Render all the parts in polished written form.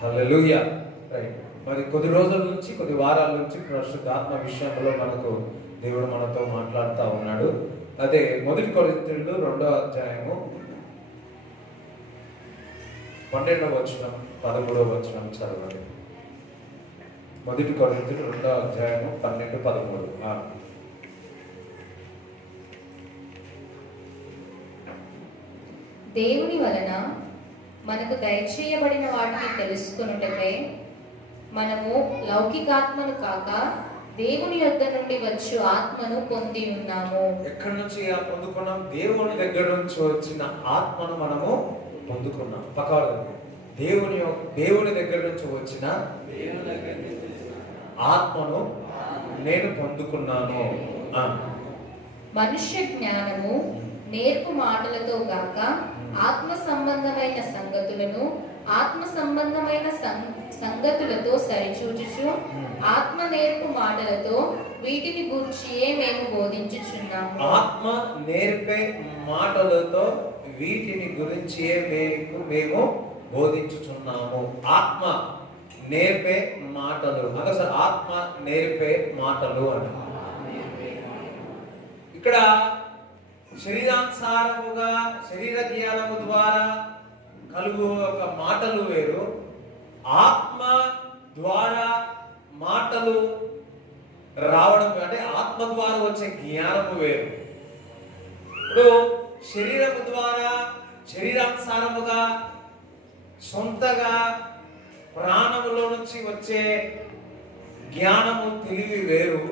హల్లెలూయా. Right. మరి కొద్ది రోజుల నుంచి, కొద్ది వారాల నుంచి పరిశుద్ధాత్మ విషయంలో మనకు దేవుడు మనతో మాట్లాడుతూ ఉన్నాడు. అదే 1 కొరింథీయులు 2వ అధ్యాయము 12వ వచనం 13వ వచనం చదవండి. 1 కొరింథీయులు 2వ అధ్యాయము 12, 13. దేవుని వలన మనకు దయచేయబడిన వాటిని తెలుసుకొనుటకై మనము లౌకికాత్మను కాక దేవుని యొద్ద నుండి వచ్చు ఆత్మను పొంది ఉన్నాము. ఎక్కడి నుంచి పొందుకున్నాం? దేవుని దగ్గర నుంచి వచ్చిన ఆత్మను మనము పొందుకున్నాం. పక్కవారు దేవుని దగ్గర నుంచి వచ్చిన ఆత్మను నేను పొందుకున్నాను. మనుష్య జ్ఞానము నేర్పు మాటలతో గాక ఆత్మ సంబంధమైన సంగతులను ఆత్మ సంబంధమైన సంగతులతో సరిచూచుచు ఆత్మ నేర్పు మాటలతో వీటిని గూర్చియే మేము బోధించుచున్నాము. ఆత్మ నేర్పే మాటలతో వీటిని గురించియే మేము బోధించుచున్నాము. ఆత్మ నేర్పే మాటలు అసలు ఆత్మ నేర్పే మాటలు అని ఇక్కడ శరీరానుసారముగా శరీర జ్ఞానము ద్వారా కలుగు ఒక మాటలు వేరు, ఆత్మ ద్వారా మాటలు రావడం అంటే ఆత్మ ద్వారా వచ్చే జ్ఞానము వేరు. ఇప్పుడు శరీరము ద్వారా శరీరానుసారముగా సొంతగా ప్రాణములో నుంచి వచ్చే జ్ఞానము తెలివి వేరు.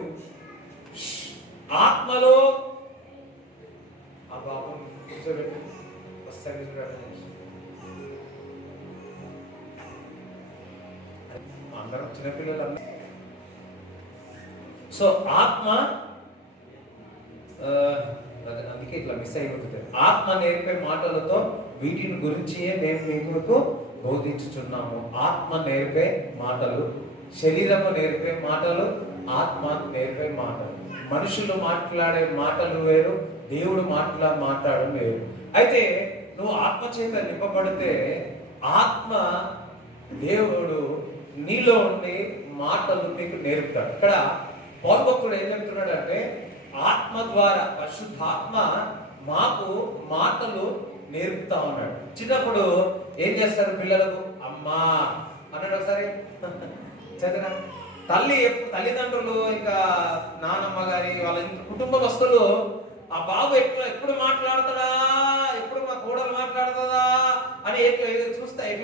ఆత్మలో అందరం చిన్నపిల్లలు. సో ఆత్మ అందుకే ఇట్లా మిస్ అయిపోతుంది. ఆత్మ నేర్పే మాటలతో వీటిని గురించి మేము మీకు బోధించుచున్నాము. ఆత్మ నేర్పే మాటలు, శరీరము నేర్పే మాటలు, ఆత్మ నేర్పే మాటలు. మనుషులు మాట్లాడే మాటలు వేరు, దేవుడు మాట్లాడడం వేరు. అయితే నువ్వు ఆత్మ చేత నింపబడితే ఆత్మ దేవుడు నీలో ఉండి మాటలు నీకు నేర్పుతాడు. ఇక్కడ పౌర్వకుడు ఏం చెప్తున్నాడంటే ఆత్మ ద్వారా పరిశుద్ధాత్మ మాకు మాటలు నేర్పుతా ఉన్నాడు. చిన్నప్పుడు ఏం చేస్తారు పిల్లలకు? అమ్మా అన్నాడు ఒకసారి చదివిన తల్లిదండ్రులు ఇంకా నానమ్మ గారి వాళ్ళ కుటుంబస్తులు ఆ బాబు ఎప్పుడు మాట్లాడతాడా, ఎప్పుడు మా కోడలు మాట్లాడుతుందా అని ఎట్లా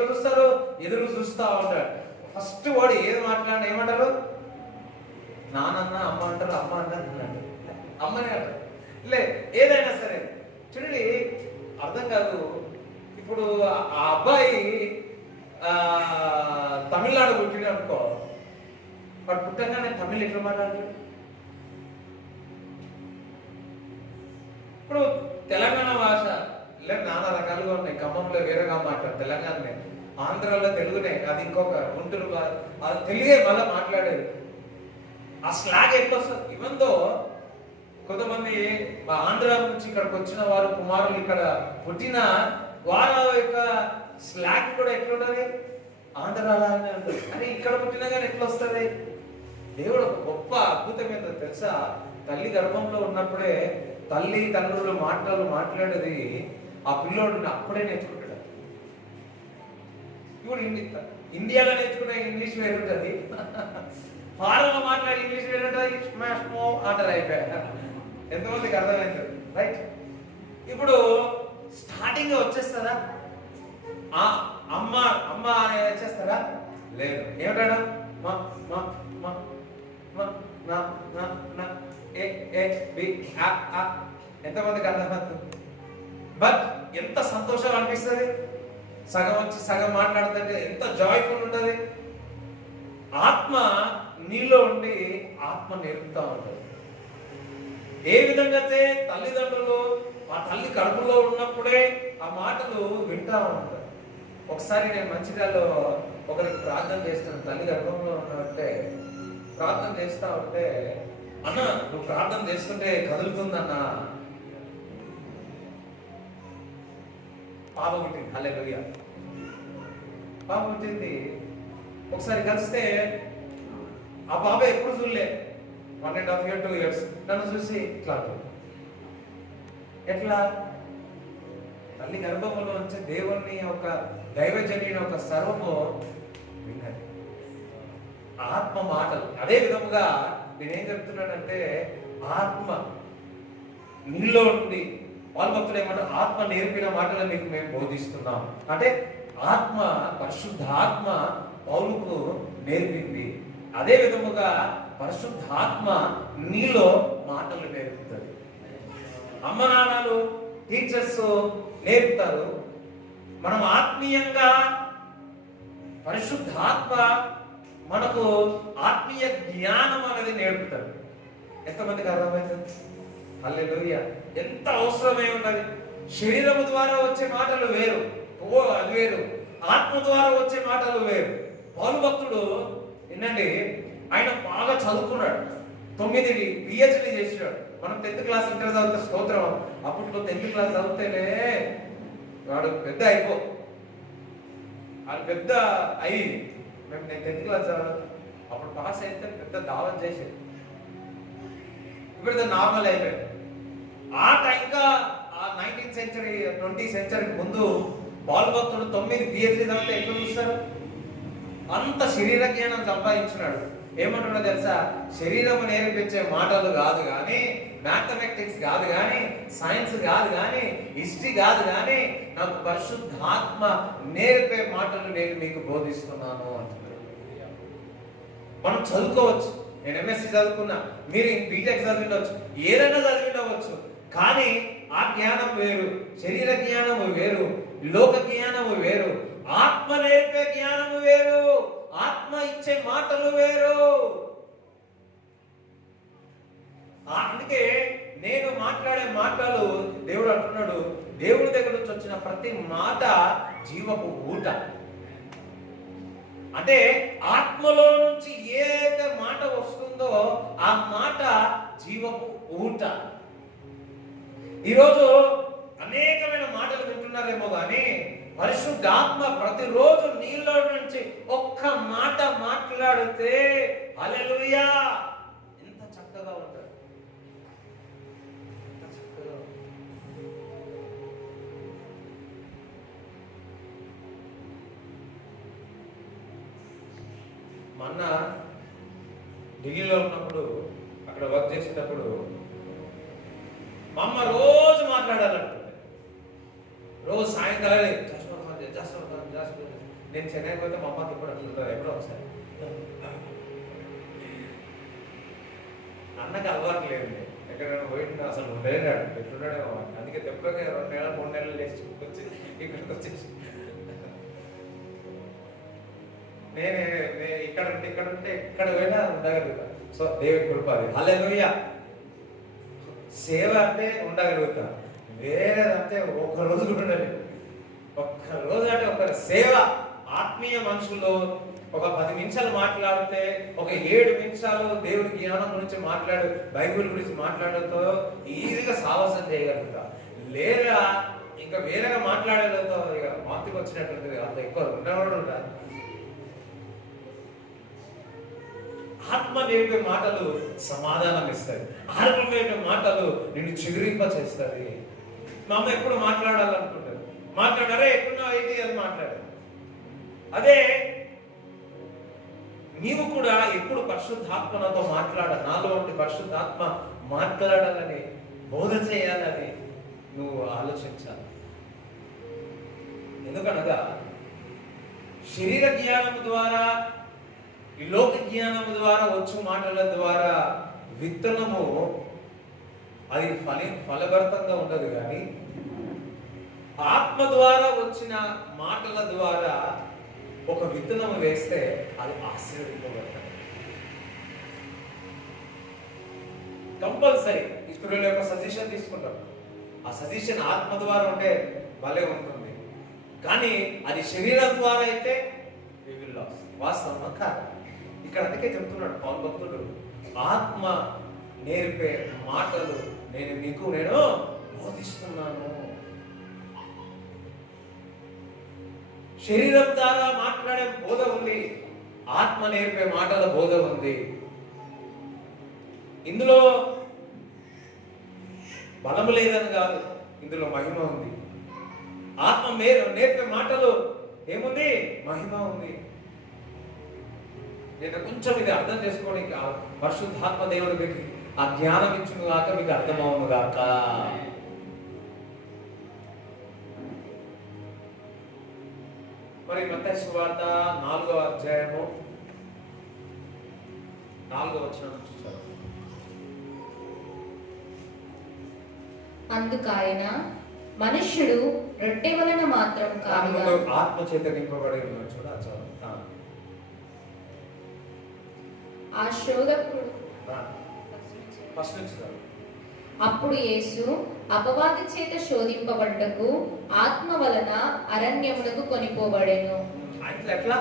చూస్తారు? ఎదురు చూస్తా ఉంటాడు. ఫస్ట్ వాడు ఏది మాట్లాడినా ఏమంటారు? నానన్న అమ్మ అంటారు, అమ్మ అన్నాడు అమ్మనే అంటారు. ఏదైనా సరే చూడండి అర్థం కాదు. ఇప్పుడు ఆ అబ్బాయి తమిళనాడు పుట్టిన అనుకో, వాడు పుట్టగానే తమిళ్ ఎట్లా మాట్లాడతాడు? ఇప్పుడు తెలంగాణ భాష నానా రకాలుగా ఉన్నాయి. ఖమ్మంలో వేరేగా మాట్లాడు, తెలంగాణనే, ఆంధ్రాలో తెలుగునే, అది ఇంకొక గుంటూరు అది తెలుగే మళ్ళీ మాట్లాడేది. ఆ స్లాగ్ ఎక్కువ వస్తుంది. ఇవంతో కొంతమంది ఆంధ్ర నుంచి ఇక్కడికి వచ్చిన వారు కుమారులు ఇక్కడ పుట్టిన వాళ్ళ యొక్క స్లాగ్ కూడా ఎట్లుంటది? ఆంధ్రాలానే ఉంటుంది. అని ఇక్కడ పుట్టినా కానీ ఎట్లా వస్తుంది? దేవుడు ఒక గొప్ప అద్భుతం ఏంటో తెలుసా? తల్లి గర్భంలో ఉన్నప్పుడే తల్లి తండ్రులు మాట్లాడేది ఆ పిల్లోడిని అప్పుడే నేర్చుకుంటాడు. ఇప్పుడు ఇండియాలో నేర్చుకునే ఇంగ్లీష్ వేరు ఉంటుంది, ఫారెన్లో మాట్లాడే ఇంగ్లీష్ వేరు ఉంటుంది. స్మాష్ మో అంటారు, అయిపోయా. ఎంతమందికి అర్థమైంది? రైట్. ఇప్పుడు స్టార్టింగ్ వచ్చేస్తారా అమ్మ అమ్మ అని వచ్చేస్తారా? లేదు. ఏమిటాడా? ఎంతమందికి అర్థమవుతుంది? బట్ ఎంత సంతోషం అనిపిస్తుంది? సగం వచ్చి సగం మాట్లాడుతుంటే ఎంత జాయ్ఫుల్ ఉంటుంది. ఆత్మ నీలో ఉండి ఆత్మ నేర్పుతా ఉంటుంది. ఏ విధంగా అయితే తల్లిదండ్రులు ఆ తల్లి కడుపులో ఉన్నప్పుడే ఆ మాటలు వింటా ఉంటారు. ఒకసారి నేను మంచిర్యాలలో ఒకరికి ప్రార్థన చేస్తాను. తల్లి గర్భంలో ఉన్నట్టే ప్రార్థన చేస్తా ఉంటే, అన్న నువ్వు ప్రార్థన చేస్తుంటే కదులుతుందన్న. పాప పుట్టింది. హల్లెలూయా. పాప పుట్టింది. ఒకసారి కలిస్తే ఆ బాబాయ్ ఎప్పుడు చూడలే, 1.5 years 2 years నన్ను చూసి ఇట్లా అంటాడు. ఎట్లా? తల్లి గర్భంలో నుంచి దేవుని ఒక దైవజనీయుని ఒక సర్వము విన్నది, ఆత్మ మాటలు. అదే విధముగా నేనేం చెప్తున్నానంటే, ఆత్మ నీలో నుండి వాళ్ళు భక్తులు ఏమంటారు, ఆత్మ నేర్పిన మాటలు మీకు మేము బోధిస్తున్నాం అంటే ఆత్మ, పరిశుద్ధాత్మ పౌలుకు నేర్పింది. అదే విధముగా పరిశుద్ధాత్మ నీలో మాటలు నేర్పుతుంది. అమ్మ నాన్నలు, టీచర్స్ నేర్పుతారు. మనం ఆత్మీయంగా పరిశుద్ధాత్మ మనకు ఆత్మీయ జ్ఞానం అనేది నేర్పుతారు. ఎంతమందికి అర్థమైంది? హల్లెలూయా. ఎంత అవసరమే ఉన్నది. శరీరము ద్వారా వచ్చే మాటలు వేరు, అది వేరు. ఆత్మ ద్వారా వచ్చే మాటలు వేరు. పౌలు భక్తుడు ఏంటండి, ఆయన బాగా చదువుకున్నాడు, 9 PhD చేసినాడు. మనం 10th క్లాస్ ఇంటర్ చదివితే స్తోత్రం. అప్పట్లో 10th క్లాస్ చదివితేనే వాడు పెద్ద అయిపో, అది పెద్ద అయ్యి నేను 10th క్లాస్ చదవను. అప్పుడు పాస్ అయితే పెద్ద దావత్ చేసేది. ఇప్పుడు నార్మల్ అయిపోయింది. ఆ టైంగా ఆ 19th century 20th century ముందు పౌలు భక్తుడు 9 PhD చదివితే ఎక్కడ చూస్తారు? అంత శరీర జ్ఞానం సంపాదించున్నాడు. ఏమంటున్నా తెలుసా? శరీరము నేర్పించే మాటలు కాదు కానీ, మ్యాథమెటిక్స్ కాదు కానీ, సైన్స్ కాదు కానీ, హిస్టరీ కాదు కానీ, నాకు పరిశుద్ధాత్మ నేర్పే మాటలు నేను మీకు బోధిస్తున్నాను అంటున్నాడు. మనం చదువుకోవచ్చు. నేను MSc చదువుకున్నా, మీరు బీటెక్ చదివిండవచ్చు, ఏదైనా చదివిండవచ్చు. కానీ ఆ జ్ఞానం వేరు, శరీర జ్ఞానము వేరు, లోక జ్ఞానము వేరు, ఆత్మ నేర్పే జ్ఞానము వేరు, ఆత్మ ఇచ్చే మాటలు వేరు. అందుకే నేను మాట్లాడే మాటలు దేవుడు అంటున్నాడు, దేవుడి దగ్గర నుంచి వచ్చిన ప్రతి మాట జీవపు ఊట. అంటే ఆత్మలో నుంచి ఏదైతే మాట వస్తుందో ఆ మాట జీవపు ఊట. ఈరోజు అనేకమైన మాటలు వింటున్నారేమో కానీ పరిశుద్ధాత్మ ప్రతిరోజు నీలో నుంచి ఒక్క మాట మాట్లాడితే హల్లెలూయా ఎంత చక్కగా ఉంటుంది, ఎంత చక్కగా. మొన్న ఢిల్లీలో ఉన్నప్పుడు, అక్కడ వర్క్ చేసేటప్పుడు మా అమ్మ రోజు మాట్లాడాలంటుంది. రోజు సాయంకాలం నేను చెన్నై పోతే మా అమ్మకి ఎప్పుడు అట్లుంటుంది, ఎప్పుడో ఒకసారి. అన్నకి అలవాటు లేదు, ఎక్కడైనా పోయిండు అసలు ఉండేనాడు, ఎట్లున్నాడేమో. అందుకే తెప్పగా 2 నెలలు 3 నెలలు లేచి వచ్చి ఇక్కడికి వచ్చేసి నేను ఇక్కడ ఉంటే ఎక్కడ పోయినా ఉండగలుగుతా. సో దేవుడి కృప అది. హల్లెలూయా. సేవ అంటే ఉండగలుగుతా, వేరేదంటే ఒక్కరోజు కూడా ఉండలేదు. ఒక్కరోజు అంటే ఒక సేవ, ఆత్మీయ మనుషుల్లో ఒక 10 నిమిషాలు మాట్లాడితే, ఒక 7 నిమిషాలు దేవుడి జ్ఞానం గురించి మాట్లాడు, బైబిల్ గురించి మాట్లాడడంతో ఈజీగా సాహసం చేయగలుగుతా. లేదా ఇంకా వేరేగా మాట్లాడేదంతో ఇక వాంతికి వచ్చినట్టుంది, అంత ఎక్కువ ఉండవడం ఉండాలి. ఆత్మ నేర్పే మాటలు సమాధానం ఇస్తాయి, ఆత్మ నేర్పే మాటలు నిన్ను చిగురింప చేస్తుంది. మా అమ్మ ఎప్పుడు మాట్లాడాలనుకుంటారు, మాట్లాడారే ఎప్పుడున్నా అయితే అని మాట్లాడారు. అదే నీవు కూడా ఎప్పుడు పరిశుద్ధాత్మ నాతో నాలో ఉండి పరిశుద్ధాత్మ మాట్లాడాలని, బోధ చేయాలని నువ్వు ఆలోచించాలి. ఎందుకనగా శరీర జ్ఞానం ద్వారా, ఈ లోక జ్ఞానం ద్వారా వచ్చు మాటల ద్వారా విత్తనము అది ఫలభరితంగా ఉండదు. కానీ ఆత్మ ద్వారా వచ్చిన మాటల ద్వారా ఒక విత్తనము వేస్తే అది ఆశీర్వదింపబడతాయి. కంపల్సరీ ఇస్రాయేల్ యొక్క సజెషన్ తీసుకుంటాం. ఆ సజెషన్ ఆత్మ ద్వారా ఉంటే భలే ఉంటుంది. కానీ అది శరీరం ద్వారా అయితే వాస్తవం కాదు. ఇక్కడ అందుకే చెప్తున్నాడు పౌలు భక్తుడు, ఆత్మ నేర్పే మాటలు నేను బోధిస్తున్నాను. శరీరం ద్వారా మాట్లాడే బోధ ఉంది, ఆత్మ నేర్పే మాటల బోధ ఉంది. ఇందులో బలము లేదని కాదు, ఇందులో మహిమ ఉంది. ఆత్మ నేర్పే మాటలు ఏముంది? మహిమ ఉంది. నేను కొంచెం ఇది అర్థం చేసుకోవడానికి పరిశుద్ధాత్మ దేవుడు మీకు ఆ జ్ఞానం ఇచ్చును గాక, మీకు అర్థమవును గాక. మరి మత్తయి సువార్త 4వ అధ్యాయము 4వ వచనం చూస్తారు. అందుకాయన మనుష్యుడు రొట్టె వలన మాత్రం కాదు, ఆత్మ చేత నింపబడి ఉన్నాడు. చూడ ఆ శోధకుడు. ఫస్ట్ నుంచి చదువు. అప్పుడు యేసు అపవాది చేత శోధింపబడ్డకు ఆత్మ వలన అరణ్యమునకు కొనిపోబడెను. ఎట్లా?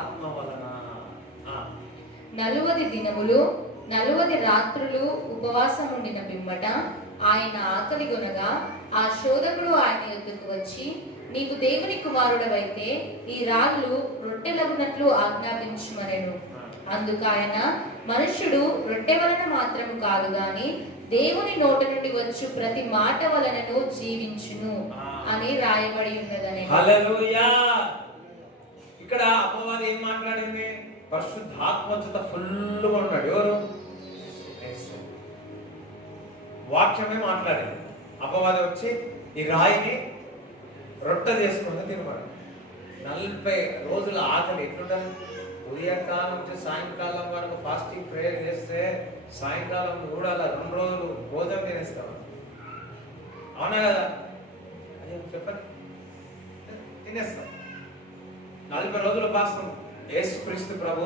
ఆత్మ వలన 40 దినములు 40 రాత్రులు ఉపవాసం ఉండిన పిమ్మట ఆయన ఆకలి కొనగా ఆ శోధకుడు ఆయన యొద్దకు వచ్చి, నీకు దేవుని కుమారుడవైతే ఈ రాళ్ళు రొట్టెలగునట్లు ఆజ్ఞాపించుమనెను. అందుకు ఆయన, మనుష్యుడు రొట్టె వలన మాత్రము కాదు గాని దేవుని నోటి నుండి వచ్చు ప్రతి మాట వలనను జీవించును అని రాయబడి ఉన్నదని. హల్లెలూయా. ఇక్కడ అపవాది ఏం మాట్లాడింది? పరిశుద్ధాత్మ చేత ఫుల్గా ఉన్నాడు. ఎవరు? వాక్యమే మాట్లాడింది. అపవాది వచ్చి ఈ రాయిని రొట్టె చేసుకుని తినబడి 40 రోజుల ఆకలి ఎట్లుండాలి? ఉదయకాలం నుంచి సాయంకాలం వరకు ఫాస్టింగ్ ప్రేయర్ చేస్తే సాయంకాలం కూడా అలా 2 రోజులు భోజనం తినేస్తాం. అవునా కదా? అయ్యో చెప్పండి, తినేస్తాం. 40 రోజులు ఫాస్టింగ్. యేసుక్రీస్తు ప్రభు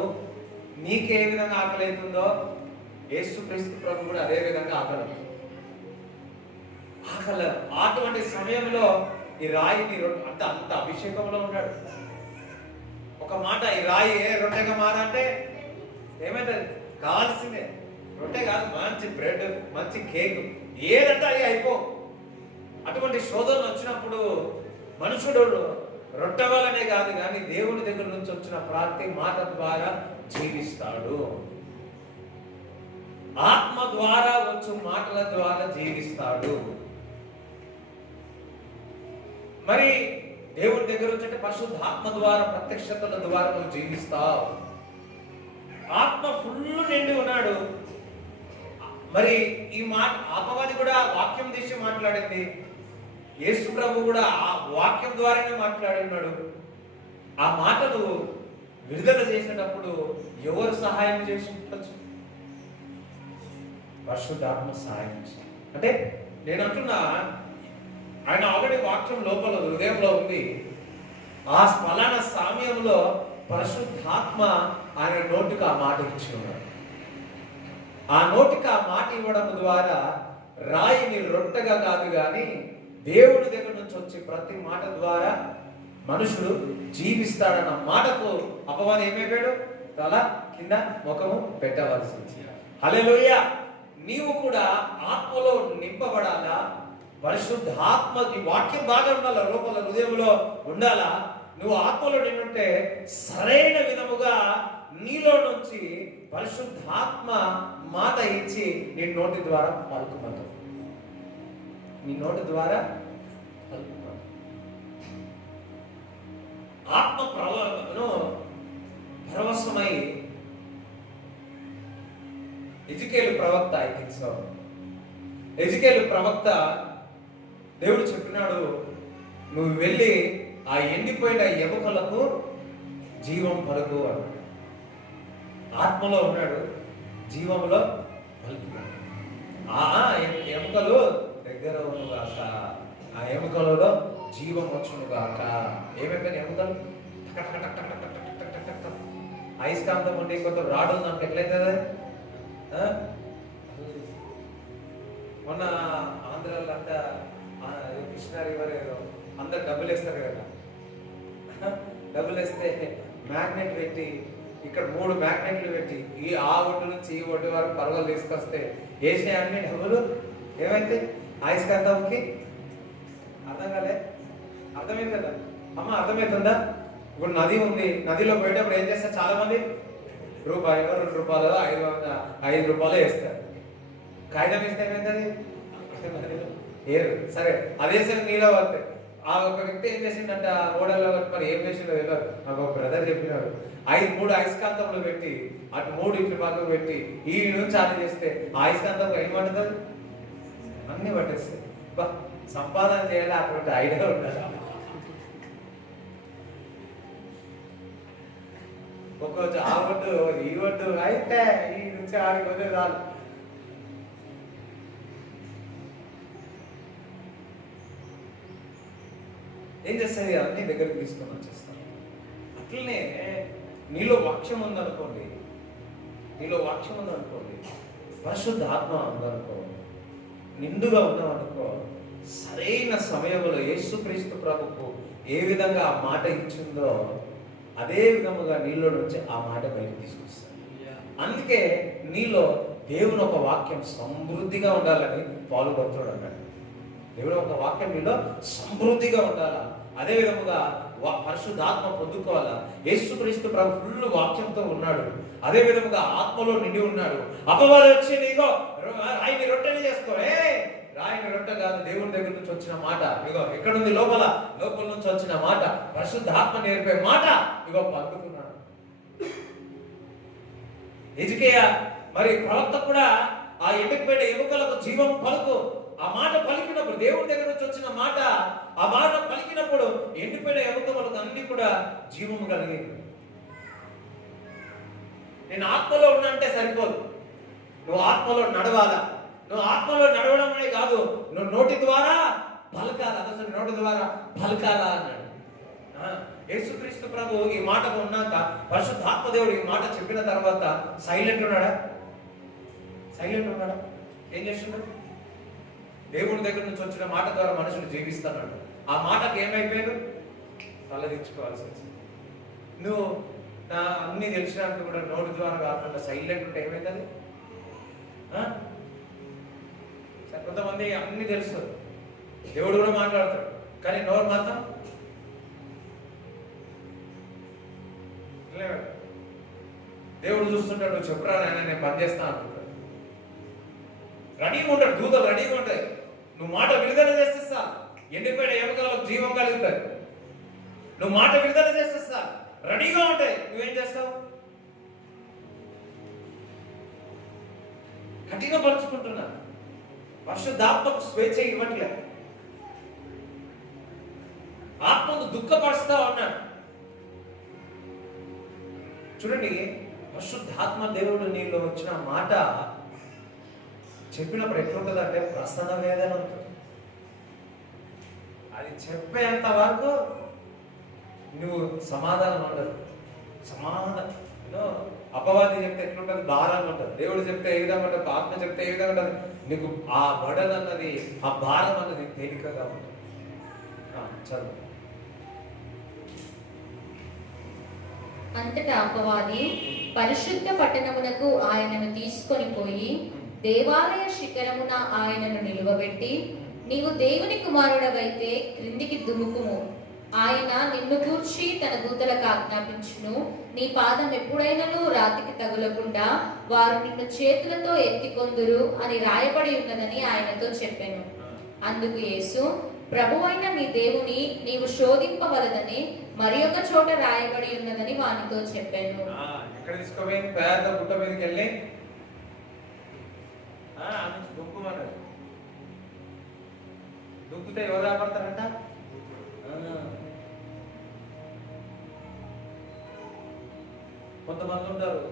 నీకే విధంగా ఆకలి అవుతుందో యేసుక్రీస్తు ప్రభు కూడా అదే విధంగా ఆకలి. అటువంటి సమయంలో ఈ రాయిని అంత అభిషేకంలో ఉన్నాడు. ఒక మాట, ఈ రాయి రొట్టెగా మారంటే ఏమైతుంది? కావాల్సిందే రొట్టె కాదు, మంచి బ్రెడ్, మంచి కేక్, ఏదంటే అది అయిపో. అటువంటి శోధనలు వచ్చినప్పుడు మనుషుడు రొట్టె వల్లనే కాదు కానీ దేవుని దగ్గర నుంచి వచ్చిన ప్రతి మాట ద్వారా జీవిస్తాడు. ఆత్మ ద్వారా వచ్చు మాటల ద్వారా జీవిస్తాడు. మరి దేవుడి దగ్గర వచ్చే పరిశుద్ధాత్మ ద్వారా, ప్రత్యక్షతల ద్వారా నువ్వు జీవిస్తావు. ఆత్మ ఫుల్ నిండి ఉన్నాడు. మరి ఈ మాట అపవాది కూడా వాక్యం తీసి మాట్లాడింది. యేసు ప్రభు కూడా ఆ వాక్యం ద్వారానే మాట్లాడి ఉన్నాడు. ఆ మాటలు విడుదల చేసేటప్పుడు ఎవరు సహాయం చేసి ఉండొచ్చు? పరిశుద్ధాత్మ సహాయం. అంటే నేను అంటున్నా, ఆయన ఆల్రెడీ వాక్యం లోపల హృదయంలో ఉంది. ఆ స్మరణ సమయంలో పరిశుద్ధాత్మ ఆయన నోటికి ఆ మాట ఇచ్చి ఉన్నాడు. ఆ నోటికి ఆ మాట ఇవ్వడం ద్వారా రాయిని రొట్టెగా కాదు కానీ దేవుడి దగ్గర నుంచి వచ్చే ప్రతి మాట ద్వారా మనుషుడు జీవిస్తాడన్న మాటకు అపవాది ఏమైపోయాడు? తల కింద ముఖము పెట్టవలసింది. హల్లెలూయా. నీవు కూడా ఆత్మలో నింపబడాలా? పరిశుద్ధాత్మ నీ వాక్యం బాగా ఉండాలా, లోపల హృదయంలో ఉండాలా. నువ్వు ఆత్మలో నిన్నుంటే సరైన విధముగా నీలో నుంచి పరిశుద్ధాత్మ మాట ఇచ్చి నీ నోటి ద్వారా పలుకుమంటావు. నీ నోటి ద్వారా పలుకుమంటావు. ఆత్మ పరవశమై ఎజికేలు ప్రవక్త, ఐ థింక్ సో, ఎజికేలు ప్రవక్త దేవుడు చెప్పినాడు, నువ్వు వెళ్ళి ఆ ఎండిపోయిన ఎముకలకు జీవం పలుకు అన్నాడు. ఆత్మలో ఉన్నాడు, జీవంలో పలుకున్నాడు. ఆ ఎముకలు దగ్గర ఉన్నగాక, ఆ ఎముకలలో జీవం వచ్చునుగాక. ఏమైపోయిన ఎముకలు అయస్కాంతం ఉండి కొంత రాడు ఉందంటే ఎట్లయితుంది? మొన్న ఆంధ్రాలో అంతా కృష్ణా రివర్ ఏదో అందరు డబ్బులు వేస్తారు కదా, డబ్బులు వేస్తే మ్యాగ్నెట్ పెట్టి ఇక్కడ 3 మ్యాగ్నెట్లు పెట్టి ఆ ఒడ్డు నుంచి ఈ ఒడ్డు వరకు పర్వాలు తీసుకొస్తే వేసే అన్ని డబ్బులు ఏమైతే అయస్కాంతంకి అర్థం కాలే? అర్థమైంది కదా అమ్మ? అర్థమవుతుందా? ఇప్పుడు నది ఉంది, నదిలో పోయేటప్పుడు ఏం చేస్తారు చాలా మంది? రూపాయలు, 2 రూపాయలు, 5 రూపాయలు వేస్తారు. కాగితం ఇస్తే ఏమైంది? ఏరు. సరే, అదే సరే నీలో పడితే ఆ ఒక వ్యక్తి ఏం చేసిందంట ఓడల్లో, మరి ఏం చేసిండో తెలియదు. నాకు ఒక బ్రదర్ చెప్పినాడు, 3 అయస్కాంతంలో పెట్టి అటు 3 ఇట్లు పక్కకు పెట్టి ఈ నుంచి అది చేస్తే ఆ అయస్కాంతం ఏమంటుంది? అన్ని పట్టేస్తాయి. సంపాదన చేయాలి, అటువంటి ఐడియా ఉండాలి. ఒక్కొచ్చు ఆ ఒడ్డు ఈ ఒడ్డు అయితే ఈ నుంచి ఆడికి వదిలే రాదు. ఏం చేస్తుంది? అన్ని దగ్గరికి తీసుకొని వచ్చేస్తాను. అట్లనే నీలో వాక్యం ఉందనుకోండి, పరిశుద్ధ ఆత్మ ఉందనుకో, నిండుగా ఉన్నామనుకో, సరైన సమయంలో యేసుక్రీస్తు ప్రభుకు ఏ విధంగా ఆ మాట ఇచ్చిందో అదే విధముగా నీలో నుంచి ఆ మాట బయటకు తీసుకొస్తాడు. అందుకే నీలో దేవుని ఒక వాక్యం సమృద్ధిగా ఉండాలని పౌలు భక్తుడు అన్నాడు. దేవుడు ఒక వాక్యం నీలో సమృద్ధిగా ఉండాలా, అదే విధముగా పరిశుద్ధాత్మ పొందుకోవాలా. యేసుక్రీస్తు ప్రభు ఫుల్ వాక్యంతో ఉన్నాడు, అదే విధముగా ఆత్మలో నిండి ఉన్నాడు. అపవాది వచ్చి నీకో రాయిని రొట్టెని చేసుకో, రాయిని రొట్టె కాదు, దేవుని దగ్గర నుంచి వచ్చిన మాట. ఇగో ఎక్కడుంది? లోపల నుంచి వచ్చిన మాట, పరిశుద్ధాత్మ నేర్పే మాట. ఇగో పలుకుతున్నాడు హిజ్కియా. మరి ప్రవక్త కూడా ఆ ఎండిపోయిన ఎముకలకు జీవం పలుకు, ఆ మాట పలికినప్పుడు, దేవుడి దగ్గర నుంచి వచ్చిన మాట, ఆ మాట పలికినప్పుడు ఎండిపోయిన ఎముకలకు అన్ని కూడా జీవము కలిగింది. నేను ఆత్మలో ఉన్నా అంటే సరిపోదు, నువ్వు ఆత్మలో నడవాలా. నువ్వు ఆత్మలో నడవడం అనే కాదు, నువ్వు నోటి ద్వారా పలకాలా. అసలు నోటి ద్వారా పలకాలా అన్నాడు. యేసుక్రీస్తు ప్రభు ఈ మాటకు ఉన్నాక, పరిశుద్ధాత్మ దేవుడు ఈ మాట చెప్పిన తర్వాత సైలెంట్ ఉన్నాడా? ఏం చేస్తున్నాడు? దేవుడి దగ్గర నుంచి వచ్చిన మాట ద్వారా మనుషులు జీవిస్తున్నాడు. ఆ మాటకు ఏమైపోయారు? తలదించుకోవాల్సి వచ్చింది. నువ్వు నా అన్ని తెలిసినట్టు కూడా నోటి ద్వారా కాకుండా సైలెంట్ ఉంటే ఏమైతుంది? కొంతమంది అన్ని తెలుసు, దేవుడు కూడా మాట్లాడతాడు, కానీ నోరు మాత్రం దేవుడు చూస్తుంటాడు, నువ్వు చెప్పురా నాయన నేను పని చేస్తా అంటుంటాడు. రెడీగా ఉంటాడు, దూతలు రెడీగా ఉంటాయి. నువ్వు మాట విడుదల చేసేస్తా, ఎండిపోయిన ఎముకలకు జీవం కలుగుతాయి. నువ్వు మాట విడుదల చేసేస్తా, రెడీగా ఉంటాయి. నువ్వేం చేస్తావు? కఠినపరుచుకుంటున్నా. పరిశుద్ధాత్మకు స్వేచ్ఛ ఇవ్వట్లే, ఆత్మను దుఃఖపరుస్తా ఉన్నాడు. చూడండి, పరిశుద్ధాత్మ దేవుడు నీలో వచ్చిన మాట చెప్పినప్పుడు ఎట్లుంటుంది అంటే ప్రసన్న వేదన ఉంటుంది. అది చెప్పేంత వరకు నువ్వు సమాధానం ఉండదు. అపవాది చెప్తే ఎట్లుంటుంది? భారంగా ఉంటుంది. దేవుడు చెప్తే ఏ విధంగా ఉంటుంది? ఆత్మ చెప్తే ఏ విధంగా ఉంటుంది? నీకు ఆ బడన్ అన్నది, ఆ భారం అన్నది తేలికగా ఉంటుంది. చదువు. అంతటా అపవాది పరిశుద్ధ పట్టణమునకు ఆయనను తీసుకొని పోయి దేవాలయ శిఖరమున ఆయనను నిలువబెట్టి, నీవు దేవుని కుమారుడవైతే క్రిందికి దుముకుము, ఆయన నిన్ను గూర్చి తన దూతలకు ఆజ్ఞాపించును, నీ పాదం ఎప్పుడైనను రాతికి తగులకుండా వారు నిన్ను చేతులతో ఎత్తికొందురు అని రాయబడి ఉన్నదని ఆయనతో చెప్పాను. అందుకు యేసు, ప్రభువైన నీ దేవుని నీవు శోధింపవలదని మరి ఒక చోట రాయబడి ఉన్నదని వానితో చెప్పాను. ఎక్కడ తీసుకోపోయింది? పేద గుట్ట మీదకి వెళ్ళి దుంకుమన్నారు. దుంకుతే ఎవరు రాబడతారంట? కొంతమంది ఉంటారు,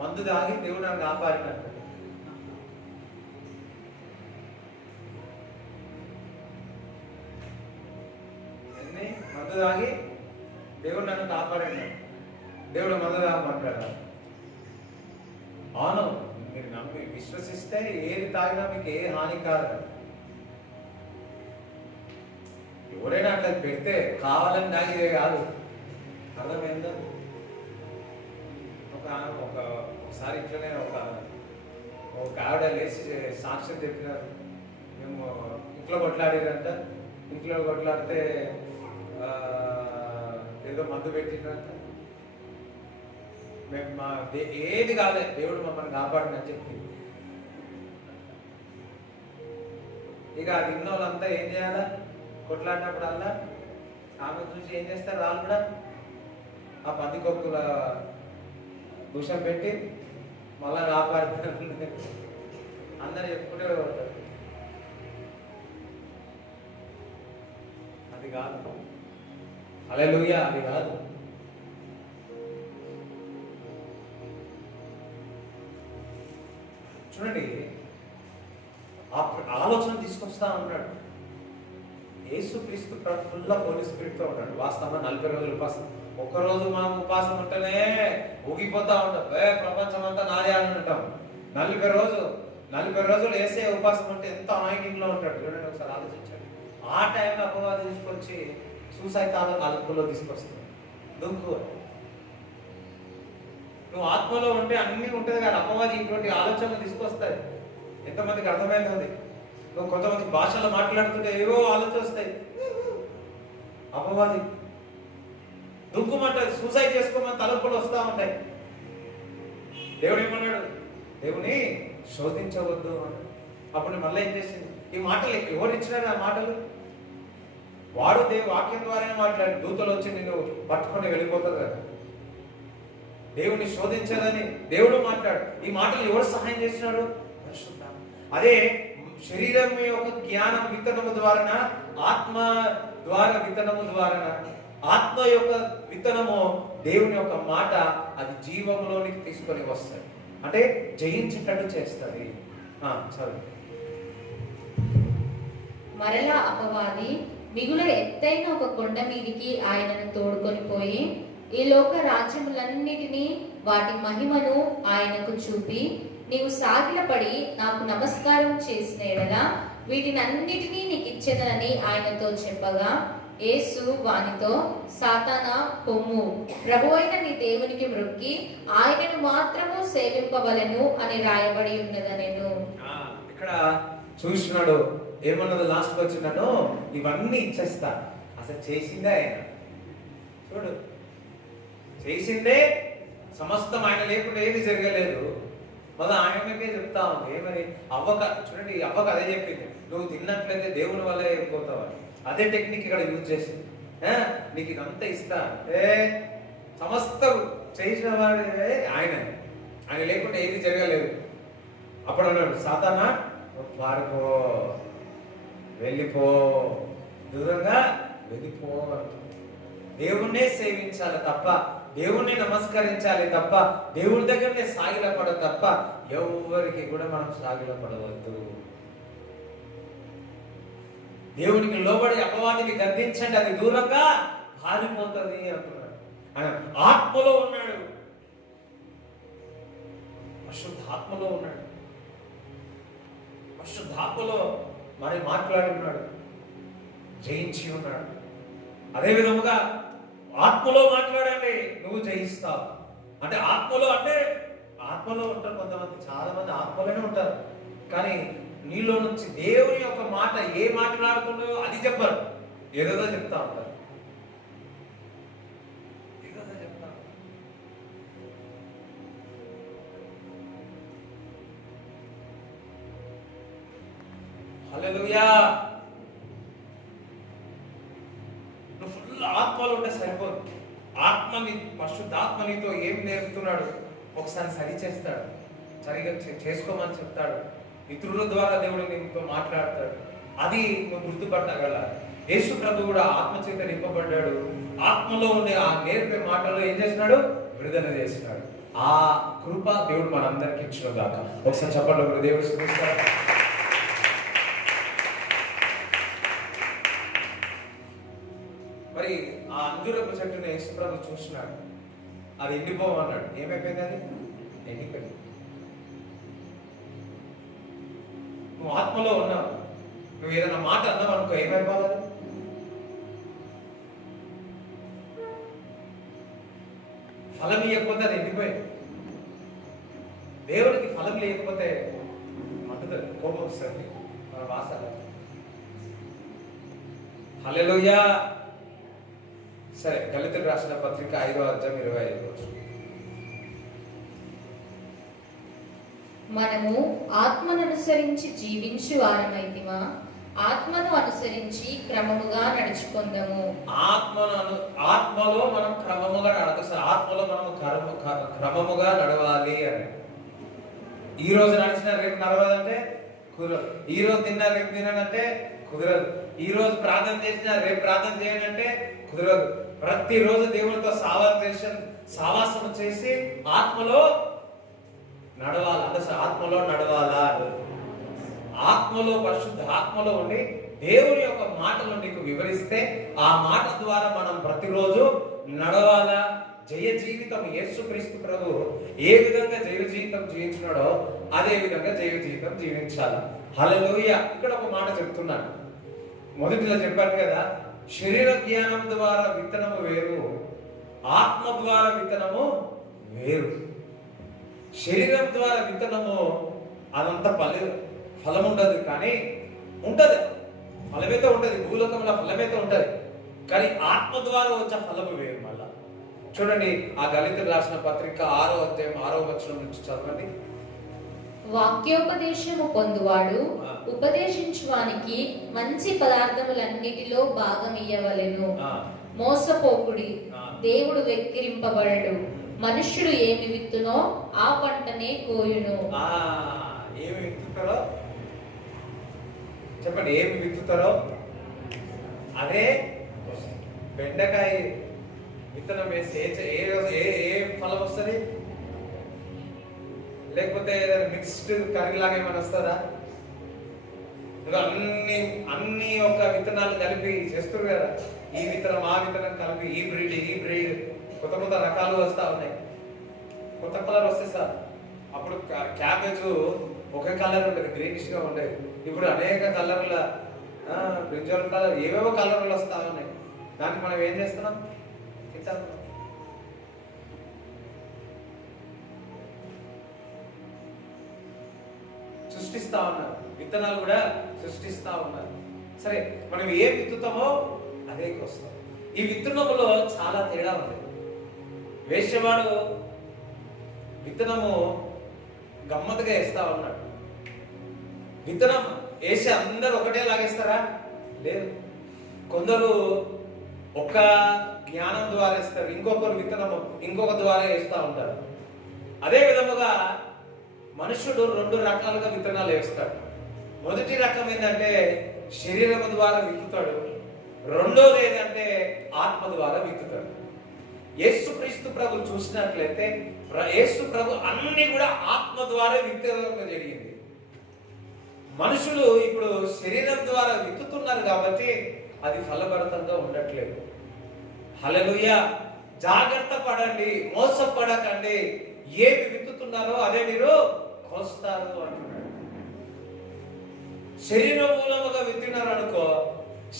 మందు తాగి దేవుడు నన్ను కాపాడినట్టు. మందు తాగి దేవుడు నన్ను కాపాడినాడు, దేవుడు మందు తాగమంటాడు. అవును, మీరు నమ్మి విశ్వసిస్తే ఏది తాగినా మీకు ఏ హాని కాదు. ఎవరైనా అట్లా పెడితే కావాలని తాగిదే కాదు. అర్థమైందా? ఒకసారి ఇట్లనే ఒక ఆవిడ లేచి సాక్ష్యం చెప్పినారు. మేము ఇంట్లో కొట్లాడేదంట. ఇంట్లో కొట్లాడితే ఏదో మందు పెట్టిండ్రంట, మేము ఏది కాలే, దేవుడు మమ్మల్ని కాపాడినని చెప్పి. ఇక అది ఇన్న వాళ్ళంతా ఏం చేయాలా? కొట్లాడినప్పుడల్లా ఆమె చూసి ఏం చేస్తారు వాళ్ళు కూడా? ఆ పందికొక్కుల భూషం పెట్టి మళ్ళా కాపాడుతున్నారు అందరు చెప్పుకుంటే ఉంటారు. అది కాదు, హల్లెలూయా, అది కాదు. చూడండి, ఆలోచన తీసుకొస్తా ఉన్నాడు. యేసుక్రీస్తు ఫుల్ ఆఫ్ హోలీ స్పిరిట్ తో ఉన్నాడు. వాస్తవంగా 40 రోజులు ఉపాసం. ఒక్కరోజు మనం ఉపాసం ఉంటేనే ఊగిపోతా ఉంటాం, ప్రపంచం అంతా నాదే అని ఉంటాం. 40 రోజులు వేసే ఉపాసం ఉంటే ఎంత ఆయినింగ్ లో ఉంటాడు. చూడండి ఒకసారి ఆలోచించండి. ఆ టైంలో అపవాది తీసుకొచ్చి సూసైడ్ అదుపులో తీసుకొస్తుంది. దుఃఖు నువ్వు ఆత్మలో ఉంటే అన్నీ ఉంటుంది కానీ అపవాది ఇటువంటి ఆలోచనలు తీసుకొస్తాయి. ఎంతమందికి అర్థమైంది? నువ్వు కొంతమంది భాషలో మాట్లాడుతుంటే ఏవో ఆలోచన వస్తాయి. అపవాది దుఃఖమంటే సూసైడ్ చేసుకోమని తలుపులు వస్తూ ఉంటాయి. దేవుడు ఏమన్నాడు? దేవుని శోధించవద్దు అన్నాడు. అప్పుడు మళ్ళీ ఏం చేసింది? ఈ మాటలు ఎవరు ఇచ్చినారు? ఆ మాటలు వాడు వాక్యం ద్వారానే మాట్లాడి దూతలు వచ్చి నిన్ను పట్టుకొని వెళ్ళిపోతారు కదా. దేవుని శోధించాలని దేవుడు మాట్లాడు. ఈ మాటలు ఎవరు సహాయం చేసినాడు? అదే శరీరం యొక్క జ్ఞానం విత్తనము ద్వారా, ఆత్మ ద్వారా విత్తనము ద్వారా, ఆత్మ యొక్క విత్తనము దేవుని యొక్క మాట అది జీవంలోనికి తీసుకొని వస్తుంది. అంటే జయించేటట్టు చేస్తుంది. చదువు. మరలా అపవాది మిగుల ఎత్తైన ఒక కొండ మీదికి ఆయనను తోడుకొని పోయి ఈ లోక రాజ్యములన్నిటినీ వాటి మహిమను ఆయనకు చూపి, నీవు సాగిలపడి నాకు నమస్కారం చేసిన ఎడల వీటినన్నిటినీ నీకు ఇచ్చేదనని ఆయనతో చెప్పగా, యేసు వానితో, సాతానా పొమ్ము, ప్రభువైన నీ దేవునికి మ్రొక్కి ఆయనను మాత్రము సేవింపవలెను అని రాయబడి ఉన్నదనెను. ఇక్కడ చూసినాడు ఏమన్నది? లాస్ట్ వచ్చినాను, ఇవన్నీ ఇచ్చేస్తా. అసలు చేసిందే ఆయన. చూడు, చేసిందే సమస్తం ఆయన లేకుండా ఏది జరగలేదు. మళ్ళీ ఆయనకే చెప్తా ఉంది ఏమని? అవ్వక చూడండి, అవ్వక అదే చెప్పింది, నువ్వు తిన్నట్లయితే దేవుని వల్ల అయిపోతావని. అదే టెక్నిక్ ఇక్కడ యూజ్ చేసింది. నీకు ఇదంతా ఇస్తా, సమస్తం చేసిన వాడే ఆయన లేకుండా ఏది జరగలేదు. అప్పుడు అన్నాడు, సాతానా పారిపో, వెళ్ళిపో, దూరంగా వెళ్ళిపో. దేవుణ్ణే సేవించాలి తప్ప, దేవుణ్ణి నమస్కరించాలి తప్ప, దేవుడి దగ్గరనే సాగిలపడ తప్ప ఎవరికి కూడా మనం సాగిలపడవద్దు. దేవునికి లోబడి అపవాదిని గద్దించండి, అది దూరంగా పారిపోతుంది అంటున్నాడు. ఆయన ఆత్మలో ఉన్నాడు, పరిశుద్ధాత్మలో ఉన్నాడు. పరిశుద్ధాత్మలో మరి మాట్లాడి ఉన్నాడు, జయించి ఉన్నాడు. అదే విధముగా ఆత్మలో మాట్లాడండి, నువ్వు జయిస్తావు. అంటే ఆత్మలో, అంటే ఆత్మలో ఉంటారు కొంతమంది, చాలా మంది ఆత్మలోనే ఉంటారు, కానీ నీలో నుంచి దేవుని యొక్క మాట ఏ మాట్లాడుతుందో అది చెప్పరు, ఏదో చెప్తా ఉంటారు. ఏదో చెప్తా. హల్లెలూయా. నువ్వు ఫుల్ ఆత్మలో ఉంటే సరిపోదు. ఆత్మని, పరిశుద్ధాత్మ నీతో ఏం నేర్పుతున్నాడు ఒకసారి సరి చేస్తాడు, సరిగా చేసుకోమని చెప్తాడు. ఇతరుల ద్వారా దేవుడు నీతో మాట్లాడతాడు. అది నువ్వు గుర్తుపట్టగల. యేసు ప్రభు కూడా ఆత్మచేత నింపబడ్డాడు. ఆత్మలో ఉండే ఆ నేర్పే మాటల్లో ఏం చేసినాడు? విడుదల చేసినాడు. ఆ కృప దేవుడు మనందరికి ఇచ్చిన దాకా ఒకసారి చెప్పండి. దేవుడు స్తుతిస్తాడు. మరి ఆ అంజూరపు చెట్టుని యేసు ప్రభు చూసినాడు, అది ఎండిపోమన్నాడు. ఏమైపోయింది? అది ఎండిపోయింది. నువ్వు ఆత్మలో ఉన్నావు, నువ్వు ఏదైనా మాట అన్నావు అనుకో, ఏమైపోవాలి? ఫలం ఇవ్వకపోతే అది ఎండిపోయింది. దేవుడికి ఫలం లేకపోతే మండుతుంది, కోపం వస్తుంది మన వాసన. హల్లెలూయా. సరే, గళితులకు రాసిన పత్రిక 5:25. మనము ఆత్మను అనుసరించి జీవించు వారమైతిమా, ఆత్మను అనుసరించి క్రమముగా నడుచుకుందాము. ఆత్మలో మనం క్రమముగా నడవాలి. ఆత్మలో మనం క్రమముగా నడవాలి అని. ఈ రోజు నడిచిన రేపు నడవాలంటే కుదరదు. ఈ రోజు తిన్నా రేపు తినాలంటే కుదరదు. ఈ రోజు ప్రార్థన చేసినా రేపు ప్రార్థన చేయాలంటే కుదరదు. ప్రతిరోజు దేవునితో సావాసం చేసి ఆత్మలో నడవాలి. అంటే ఆత్మలో నడవాలా? ఆత్మలో, పరిశుద్ధ ఆత్మలో ఉండి దేవుని యొక్క మాటలు నీకు వివరిస్తే ఆ మాట ద్వారా మనం ప్రతిరోజు నడవాలా. జయ జీవితం, యేసుక్రీస్తు ప్రభు ఏ విధంగా జయ జీవితం జీవించినాడో అదే విధంగా జయ జీవితం జీవించాలి. హల్లెలూయా. ఇక్కడ ఒక మాట చెప్తున్నాను. మొదటిలో చెప్పాను కదా, శరీర జ్ఞానం ద్వారా విత్తనము వేరు, ఆత్మ ద్వారా విత్తనము వేరు. శరీరం ద్వారా విత్తనము అదంతా ఫలం ఉండదు, కానీ ఉంటది, ఫలమైతే ఉంటది, భూలోకంలో ఫలమైతే ఉంటది. కానీ ఆత్మ ద్వారా వచ్చే ఫలము వేరు. మళ్ళా చూడండి, ఆ గళితులకు రాసిన పత్రిక 6:6 నుంచి చదవండి. వాక్యోపదేశము పొందువాడు ఉపదేశించువానికి మంచి పదార్థములన్నిటిలో భాగమియ్యవలెను. మోసపోకుడి, దేవుడు వెక్కిరింపబడడు. మనుష్యుడు ఏమి విత్తునో ఆ పంటనే కోయును. ఏమి విత్తుతారో చెప్పండి. ఏమి విత్తుతారో అదే. బెండకాయ విత్తనం వేసి ఏ ఫలం వస్తుంది? లేకపోతే ఏదైనా మిక్స్డ్ కర్రీ లాగా ఏమైనా వస్తుందా? అన్ని ఒక విత్తనాలు కలిపి చేస్తారు కదా. ఈ విత్తనం ఆ విత్తనం కలిపి ఈ బ్రీడ్ కొత్త రకాలు వస్తా ఉన్నాయి. కొత్త కలర్ వస్తాయి సార్. అప్పుడు క్యాబేజ్ ఒకే కలర్ ఉండేది, గ్రీనిష్ గా ఉండేది. ఇప్పుడు అనేక కలర్ల బ్రింజాల్ కలర్, ఏవేవో కలర్లు వస్తా ఉన్నాయి. దానికి మనం ఏం చేస్తున్నాం? సృష్టిస్తా ఉన్నారు. విత్తనాలు కూడా సృష్టిస్తా ఉన్నారు. సరే, మనం ఏం విత్తుతామో అదే వస్తాం. ఈ విత్తనములో చాలా తేడా ఉంది. వేసేవాడు విత్తనము గమ్మత్తుగా వేస్తా ఉన్నాడు. విత్తనం వేసి అందరూ ఒకటే లాగేస్తారా? లేదు. కొందరు ఒక జ్ఞానం ద్వారా వేస్తారు, ఇంకొకరు విత్తనము ఇంకొక ద్వారా వేస్తూ ఉంటారు. అదే విధముగా మనుషుడు 2 రకాలుగా విత్తనాలు వేస్తాడు. మొదటి రకం ఏంటంటే శరీరం ద్వారా విత్తుతాడు. రెండోది ఏంటంటే ఆత్మ ద్వారా విత్తుతాడు. యేసుక్రీస్తు ప్రభు చూసినట్లయితే యేసు ప్రభు అన్ని కూడా ఆత్మ ద్వారా విత్తడం జరిగింది. మనుషులు ఇప్పుడు శరీరం ద్వారా విత్తుతున్నారు కాబట్టి అది ఫలభరితంగా ఉండట్లేదు. హల్లెలూయా. జాగ్రత్త పడండి, మోసపడకండి. ఏమి విత్తుతున్నారో అదే మీరు కోస్తారు అంటున్నాడు. శరీర మూలముగా విత్తినారు అనుకో,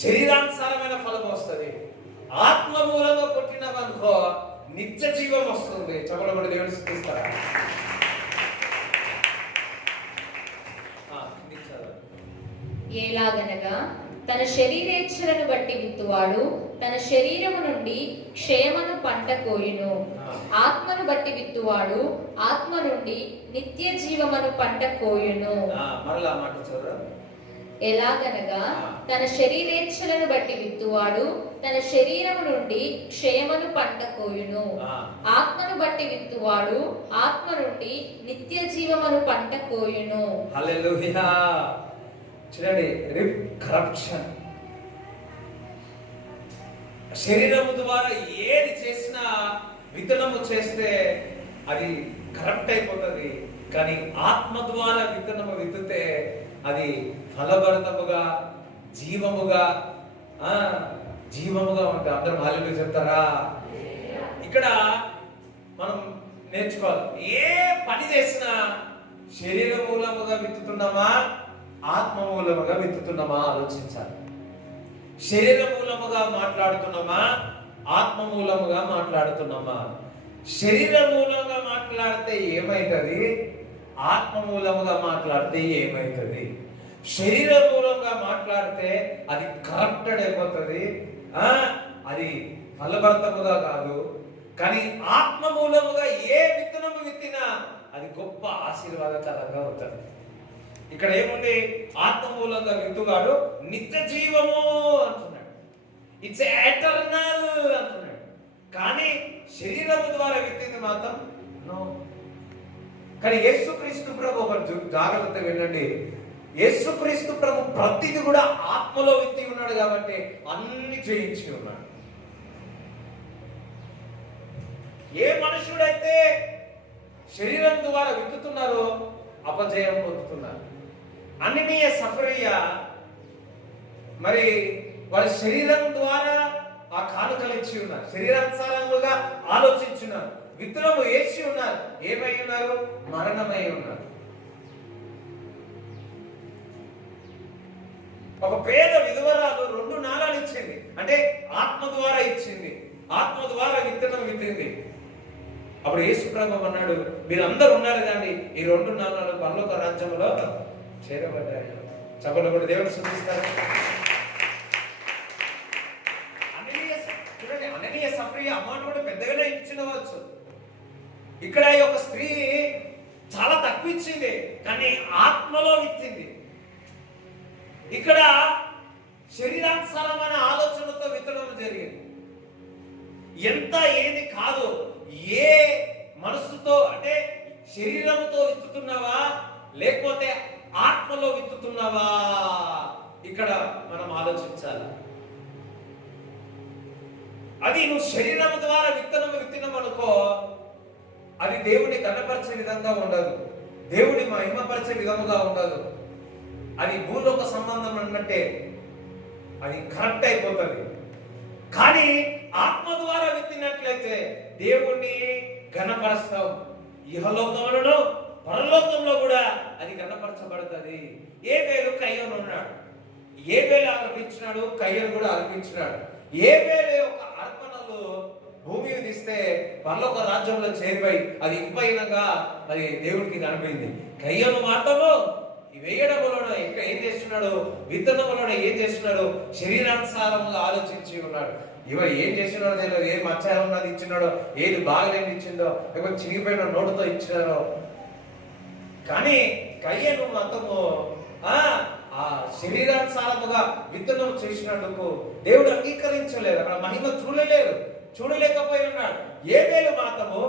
శరీరానుసారమైన ఫలం వస్తుంది. ఆత్మ మూలంగా కొట్టినామనుకో నిత్య జీవం వస్తుంది. చెప్పడం దేవుడు స్తుతిస్తారా? ఎలాగనగా తన శరీరేచ్ఛలను బట్టి విత్తువాడు తన శరీరము నుండి క్షయమను పంట కోయును. ఆత్మను బట్టి విత్తువాడు ఆత్మ నుండి నిత్య జీవమను పంట కోయును. మరలా మాట చదవరా? ఎలాగనగా తన శరీరేచ్ఛలను బట్టి విత్తువాడు తన శరీరము నుండి క్షయమను పంట కోయును. ఆత్మను బట్టి విత్తువాడు ఆత్మ నుండి నిత్య జీవమను పంట కోయును. హల్లెలూయా. చూడండి, కరప్షన్. శరీరము ద్వారా ఏది చేసినా విత్తనము చేస్తే అది కరప్ట్ అయిపోతుంది. కానీ ఆత్మ ద్వారా విత్తనము విత్తితే అది ఫలభరితముగా జీవముగా ఉంటుంది. అందరం హల్లెలూయా చెప్తారా? ఇక్కడ మనం నేర్చుకోవాలి. ఏ పని చేసినా శరీర మూలముగా విత్తుతున్నామా, ఆత్మ మూలముగా విత్తుతున్నామా ఆలోచించాలి. శరీర మూలముగా మాట్లాడుతున్నామా, ఆత్మ మూలముగా మాట్లాడుతున్నామా? శరీర మూలంగా మాట్లాడితే ఏమైతుంది, ఆత్మ మూలముగా మాట్లాడితే ఏమైతుంది? శరీర మూలంగా మాట్లాడితే అది కరప్టెడ్ అయిపోతుంది, అది ఫలభరితముగా కాదు, కానీ ఆత్మ మూలముగా ఏ విత్తనము విత్తినా అది గొప్ప ఆశీర్వాదకరంగా ఉంటుంది. ఇక్కడ ఏముంది? ఆత్మ మూలంగా విత్తుగాడు నిత్య జీవము అంటున్నాడు, ఇట్స్ ఎటర్నల్ అంటున్నాడు. కానీ శరీరము ద్వారా విత్తింది మాత్రం నో. కానీ యేసుక్రీస్తు ప్రభు ఒక జాగ్రత్త వినండి, యేసుక్రీస్తు ప్రభు ప్రతిది కూడా ఆత్మలో విత్తి ఉన్నాడు కాబట్టి అన్ని జయించి ఉన్నాడు. ఏ మనుషుడైతే శరీరం ద్వారా విత్తుతున్నారో అపజయం పొందుతున్నారు. అననీయ సఫరియా మరి వారి శరీరం ద్వారా ఆ కానుకలు ఇచ్చి ఉన్నారు, శరీరానుసారంగా ఆలోచించున్నారు, విత్తనము వేసి ఉన్నారు. ఏమై ఉన్నారు? మరణమై ఉన్నారు. ఒక పేద విధవరాలు 2 నాణాలు ఇచ్చింది, అంటే ఆత్మ ద్వారా ఇచ్చింది, ఆత్మ ద్వారా విత్తనం విత్తింది. అప్పుడు యేసు ప్రభు అన్నాడు, మీరు అందరు ఉన్నారు కానీ ఈ 2 నాణాలు పరలోక రాజ్యంలో చేరబడ్డాయి. చప్పట్లు కూడా దేవుడు స్తుతిస్తారు. అననీయ సఫరియా అమౌంట్ కూడా పెద్దగానే ఇచ్చినవచ్చు. ఇక్కడ ఈ యొక్క స్త్రీ చాలా తక్కువ ఇచ్చింది, కానీ ఆత్మలో ఇచ్చింది. ఇక్కడ శరీరానుసారమైన ఆలోచనతో విత్తడం జరిగింది. ఎంత ఏది కాదు, ఏ మనసుతో, అంటే శరీరంతో విత్తుతున్నావా లేకపోతే ఆత్మలో విత్తుతున్నావా, ఇక్కడ మనం ఆలోచించాలి. అది నువ్వు శరీరం ద్వారా విత్తనం అనుకో, అది దేవుని కనపరిచే విధంగా ఉండదు, దేవుని మహిమపరిచే విధముగా ఉండదు. అది భూలోక సంబంధం అన్నట్టే, అది కరెక్ట్ అయిపోతుంది. కానీ ఆత్మ ద్వారా విత్తినట్లయితే దేవుణ్ణి ఘనపరుస్తావు. ఇహలోకంలో పరలోకంలో కూడా అది ఘనపరచబడుతుంది. ఏబేలు కయ్యను ఉన్నాడు, ఏబేలు అర్పించినాడు, కయ్యను కూడా అర్పించినాడు. ఏబేలు యొక్క అర్పణలు భూమి తీస్తే పరలోక రాజ్యంలో చేరిపోయి అది ఇంపైనగా అది దేవుడికి కనిపించింది. కయ్యను మాత్రము వేయడంలోనే ఇంకా ఏం చేస్తున్నాడు? విత్తనంలోనే ఏం చేస్తున్నాడు? శరీరానుసారంగా ఆలోచించి ఉన్నాడు. ఇవాళ ఏం చేస్తున్నాడో తెలియదు, ఏం మచ్చ ఉన్నది ఇచ్చినాడో, ఏది బాగలేని ఇచ్చిందో, లేకపోతే చిరిగిపోయిన నోటుతో ఇచ్చినారో. కానీ కయ్యను మొత్తము ఆ శరీరానుసారముగా విత్తనం చేసినందుకు దేవుడు అంగీకరించలేదు, అక్కడ మహిమ చూడలేకపోయి ఉన్నాడు. ఏబేలు మాత్రము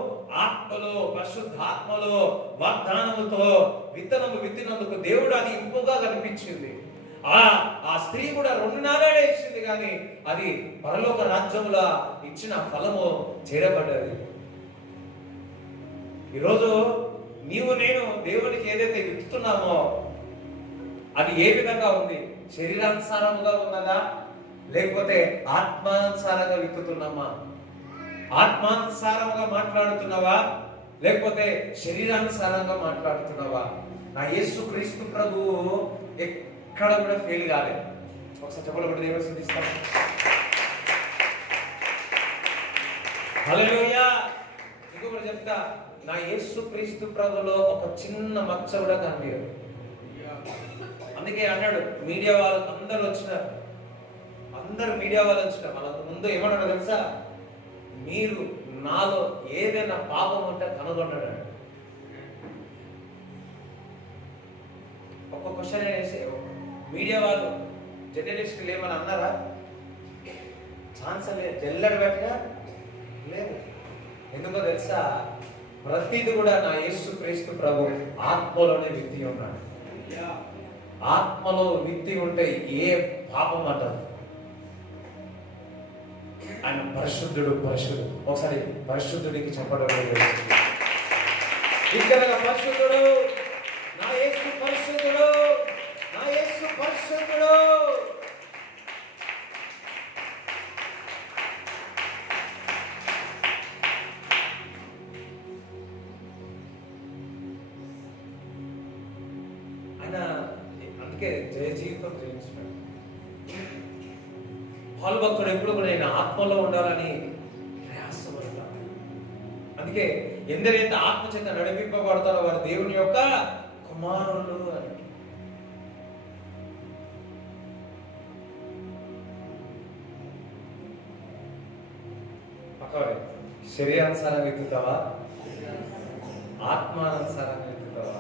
ఆత్మలో, పరిశుద్ధాత్మలో, వాగ్దానముతో విత్తనము విత్తినందుకు దేవుడు అది ఇంపుగా కనిపించింది. ఆ స్త్రీ కూడా 2 నాణాలే ఇచ్చింది, కానీ అది పరలోక రాజ్యముల ఇచ్చిన ఫలము చేరబడ్డది. ఈరోజు నీవు నేను దేవునికి ఏదైతే విత్తుతున్నామో అది ఏ విధంగా ఉంది? శరీరానుసారముగా ఉన్నదా లేకపోతే ఆత్మానుసారంగా విత్తుతున్నామా? ఆత్మానుసారంగా మాట్లాడుతున్నావా లేకపోతే శరీరానుసారంగా మాట్లాడుతున్నావా? నా యేసుక్రీస్తు ప్రభువు ఎక్కడ కూడా ఫెయిల్ కాలేదు. ఒకసారి చెప్పలు కూడా దేవుని స్తుతిస్తాం. హల్లెలూయా. ఇంకొకటి చెప్తా, నా యేసుక్రీస్తు ప్రభులో ఒక చిన్న మచ్చ కూడా కనిపించదు. అందుకే అన్నాడు, మీడియా వాళ్ళు అందరూ వచ్చినారు, మీడియా వాళ్ళు వచ్చినారు. వాళ్ళకు ముందు ఏమన్నాడు తెలుసా? మీరు నాలో ఏదైనా పాపం ఉంటే కనుగొన్నాడు. ఒక క్వశ్చన్ వేసి మీడియా వాళ్ళు జర్నలిస్టులు ఏమని అన్నారా? ఛాన్స్ లేదు, జల్లెడ పెట్టగా లేదు. ఎందుకో తెలుసా? ప్రతిది కూడా నా యేసుక్రీస్తు ప్రభు ఆత్మలోనే విత్తి ఉన్నాడు. ఆత్మలో విత్తి ఉంటే ఏ పాపం అంటారు? ఆయన పరిశుద్ధుడు. ఒకసారి పరిశుద్ధుడికి చెప్పడం ఇక్కడ పరిశుద్ధుడు, నా యేసు పరిశుద్ధుడు, నా యేసు పరిశుద్ధుడు. ఆయన అందుకే జయ జీవితం జయించినాడు. పాలు భక్తుడు ఎప్పుడు కూడా నేను ఆత్మలో ఉండాలని ప్రయాసపడతాడు. అందుకే ఎందరైతే ఆత్మ చేత నడిపింపబడతారో వారు దేవుని యొక్క కుమారులు అని. చెప్పండి, శరీరానుసారంగా విత్తుతావా, ఆత్మానుసారంగా విత్తుతావా?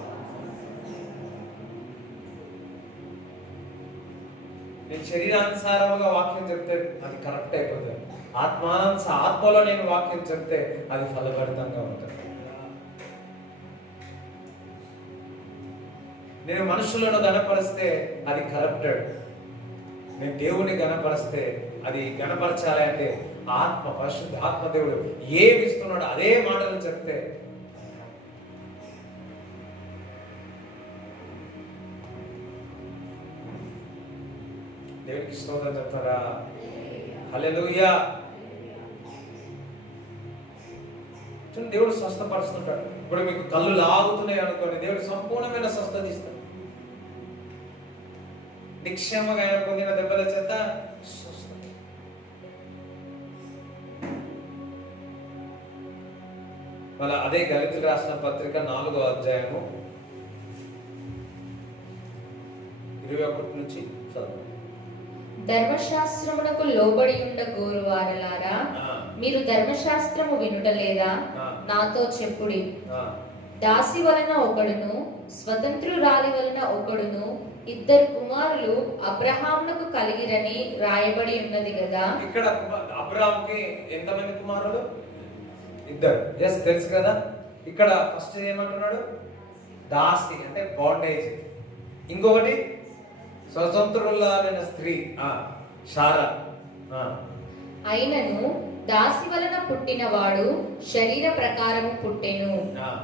నేను శరీరానుసారముగా వాక్యం చెప్తే అది కరెక్ట్ అయిపోతుంది. ఆత్మలో నేను వాక్యం చెప్తే అది ఫలభరితంగా ఉంటుంది. నేను మనుషులను గణపరిస్తే అది కరప్టెడ్. నేను దేవుని గణపరిస్తే అది గణపరచాలి అంటే పరిశుద్ధ ఆత్మదేవుడు ఏమి ఇస్తున్నాడో అదే మాటలు చెప్తే దేవునికి స్తోత్రం చెప్తారా? హల్లెలూయా. దేవుడు స్వస్థపరుస్తుంటాడు. ఇప్పుడు మీకు కళ్ళు లాగుతున్నాయి అనుకోండి, దేవుడు సంపూర్ణమైన స్వస్థత ఇస్తాడు. నిక్షేమంగా ఆయన పొందిన దెబ్బల చేత స్వస్థత. మళ్ళీ అదే గళితులు రాసిన పత్రిక 4వ అధ్యాయము 21 నుంచి చదువు. ధర్మశాస్త్రమునకు లోబడి ఉండ గోరువారలారా, మీరు ధర్మశాస్త్రము వినుటలేదా? నాతో చెప్పుడి. దాసి వలన ఒకడును స్వతంత్రురాలి వలన ఒకడును ఇద్దరు కుమారులు అబ్రహామునకు కలిగిరని రాయబడి ఉన్నది కదా. ఇక్కడ అబ్రహాముకి ఎంతమంది కుమారులు? ఇద్దరు. ఎస్, తెలుసు కదా. ఇక్కడ ఫస్ట్ ఏమంటున్నాడు? దాసి అంటే బాండేజ్. ఇంకొకటి స్వతంత్రులైన స్త్రీ శారా. అయినను దాసి వలన పుట్టినవాడు శరీర ప్రకారము పుట్టెను,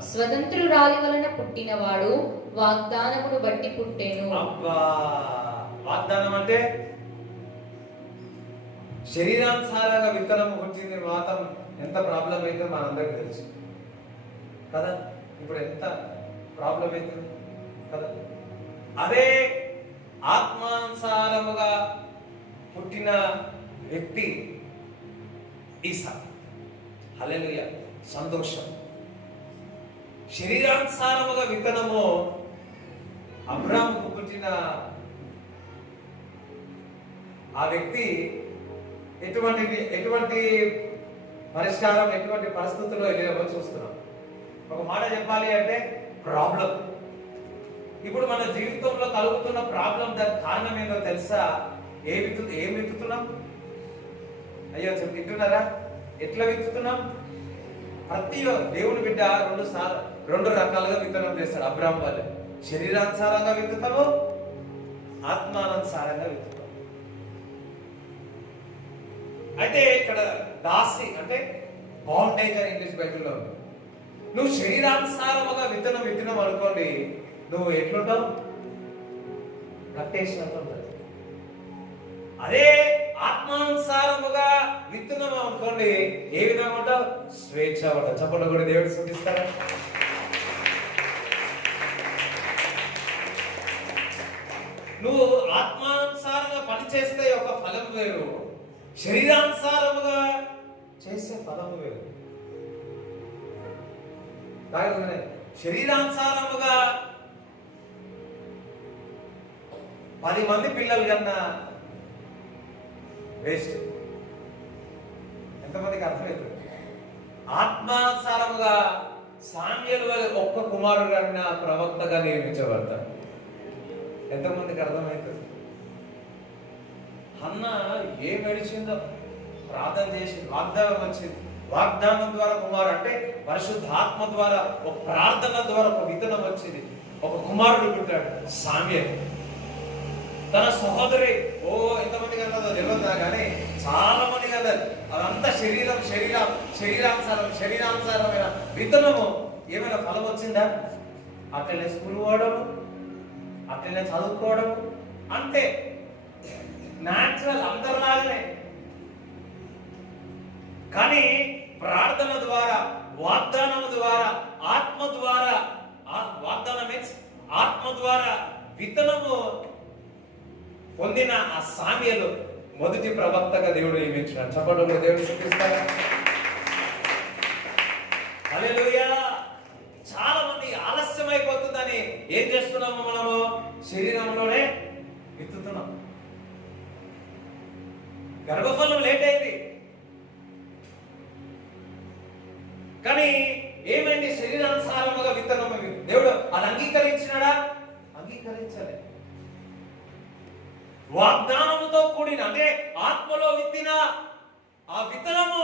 స్వతంత్రురాలి వలన పుట్టినవాడు వాగ్దానమును బట్టి పుట్టెను. వాగ్దానం అంటే శరీరానుసారంగా విత్తనము పుట్టింది. మాత్రం ఎంత ప్రాబ్లం అయితే మనందరికీ తెలుసు కదా. ఇప్పుడు ఎంత ప్రాబ్లం అవుతుంది కదా. అదే ఆత్మానుసారముగా పుట్టిన వ్యక్తి ఈసా. హల్లెలూయా, సంతోషం. శరీరానుసారముగా విత్తనము అబ్రాహాముకు పుట్టిన ఆ వ్యక్తి ఎటువంటి పరిష్కారం, ఎటువంటి పరిస్థితుల్లో వెళ్ళినో చూస్తున్నాం. ఒక మాట చెప్పాలి అంటే ప్రాబ్లం. ఇప్పుడు మన జీవితంలో కలుగుతున్న ప్రాబ్లం, దానికి కారణం ఏంటో తెలుసా? ఏం విత్తుతున్నాం? అయ్యో వింటున్నారా? ఎట్లా విత్తుతున్నాం? ప్రతి దేవుని బిడ్డ రెండు రకాలుగా విత్తనం చేస్తాడు. అబ్రాహాం వాళ్ళు శరీరానుసారంగా విత్తుతాము, ఆత్మానుసారంగా విత్తుతాం. అయితే ఇక్కడ దాసి అంటే బాండేజ్ అని ఇంగ్లీష్ బైబిల్లో ఉంది. నువ్వు శరీరానుసారముగా విత్తనం అనుకోండి, నువ్వు ఎట్లుంటావు? కట్టేసినట్టు ఉంటుంది. అదే ఆత్మానుసారముగా విత్తనం అనుకోండి, ఏ విధంగా ఉంటావు? స్వేచ్ఛ ఉంటావు. చప్పట్లు కూడా దేవుడు సూచిస్తారా? నువ్వు ఆత్మానుసారంగా పని చేస్తే ఒక ఫలం వేరు, శరీరానుసారముగా చేసే ఫలము వేరు. శరీరానుసారముగా 10 మంది పిల్లలు కన్నా వేస్ట్. ఎంతమందికి అర్థమవుతుంది? ఆత్మానుసారముగా సామ్యుయేలు ఒక్క కుమారుడు కన్నా ప్రవక్తగా నియమించబడతాడు. ఎంతమందికి అర్థమవుతుంది? హన్న ఏం ఏడిచిందో ప్రార్థన చేసి వాగ్దానం వచ్చింది. వాగ్దానం ద్వారా కుమారుడు అంటే పరిశుద్ధాత్మ ద్వారా, ఒక ప్రార్థన ద్వారా ఒక విత్తనం వచ్చింది. ఒక కుమారుడు పుట్టాడు సామ్యుయేలు. తన సహోదరి ఎంతమంది కలదో తెలియదు కానీ చాలా మంది కలదు. అదంతా శరీరానుసారమైన విత్తనము. ఏమైనా ఫలం వచ్చిందా? అట్లనే స్కూల్ పోవడము, అట్లనే చదువుకోవడము, అంతే న్యాచురల్, అందరిలాగానే. కానీ ప్రార్థన ద్వారా, వాగ్దానం ద్వారా, ఆత్మ ద్వారా, వాగ్దానం మీన్స్ ఆత్మ ద్వారా విత్తనము పొందిన ఆ సామ్యుయేలు మొదటి ప్రవక్తగా దేవుడు నియమించాడు. చప్పట్లు దేవుడు చూపిస్తారా? హల్లెలూయా. చాలా మంది ఆలస్యం అయిపోతుందని ఏం చేస్తున్నాము? మనము శరీరంలోనే విత్తుతున్నాం. గర్భఫలం లేట్ అయింది. కానీ ఏమైంది? శరీరానుసారముగా విత్తనము. దేవుడు అది అంగీకరించినాడా? అంగీకరించలే. వాగ్దానముతో కూడిన, అంటే ఆత్మలో విత్తిన ఆ విత్తనము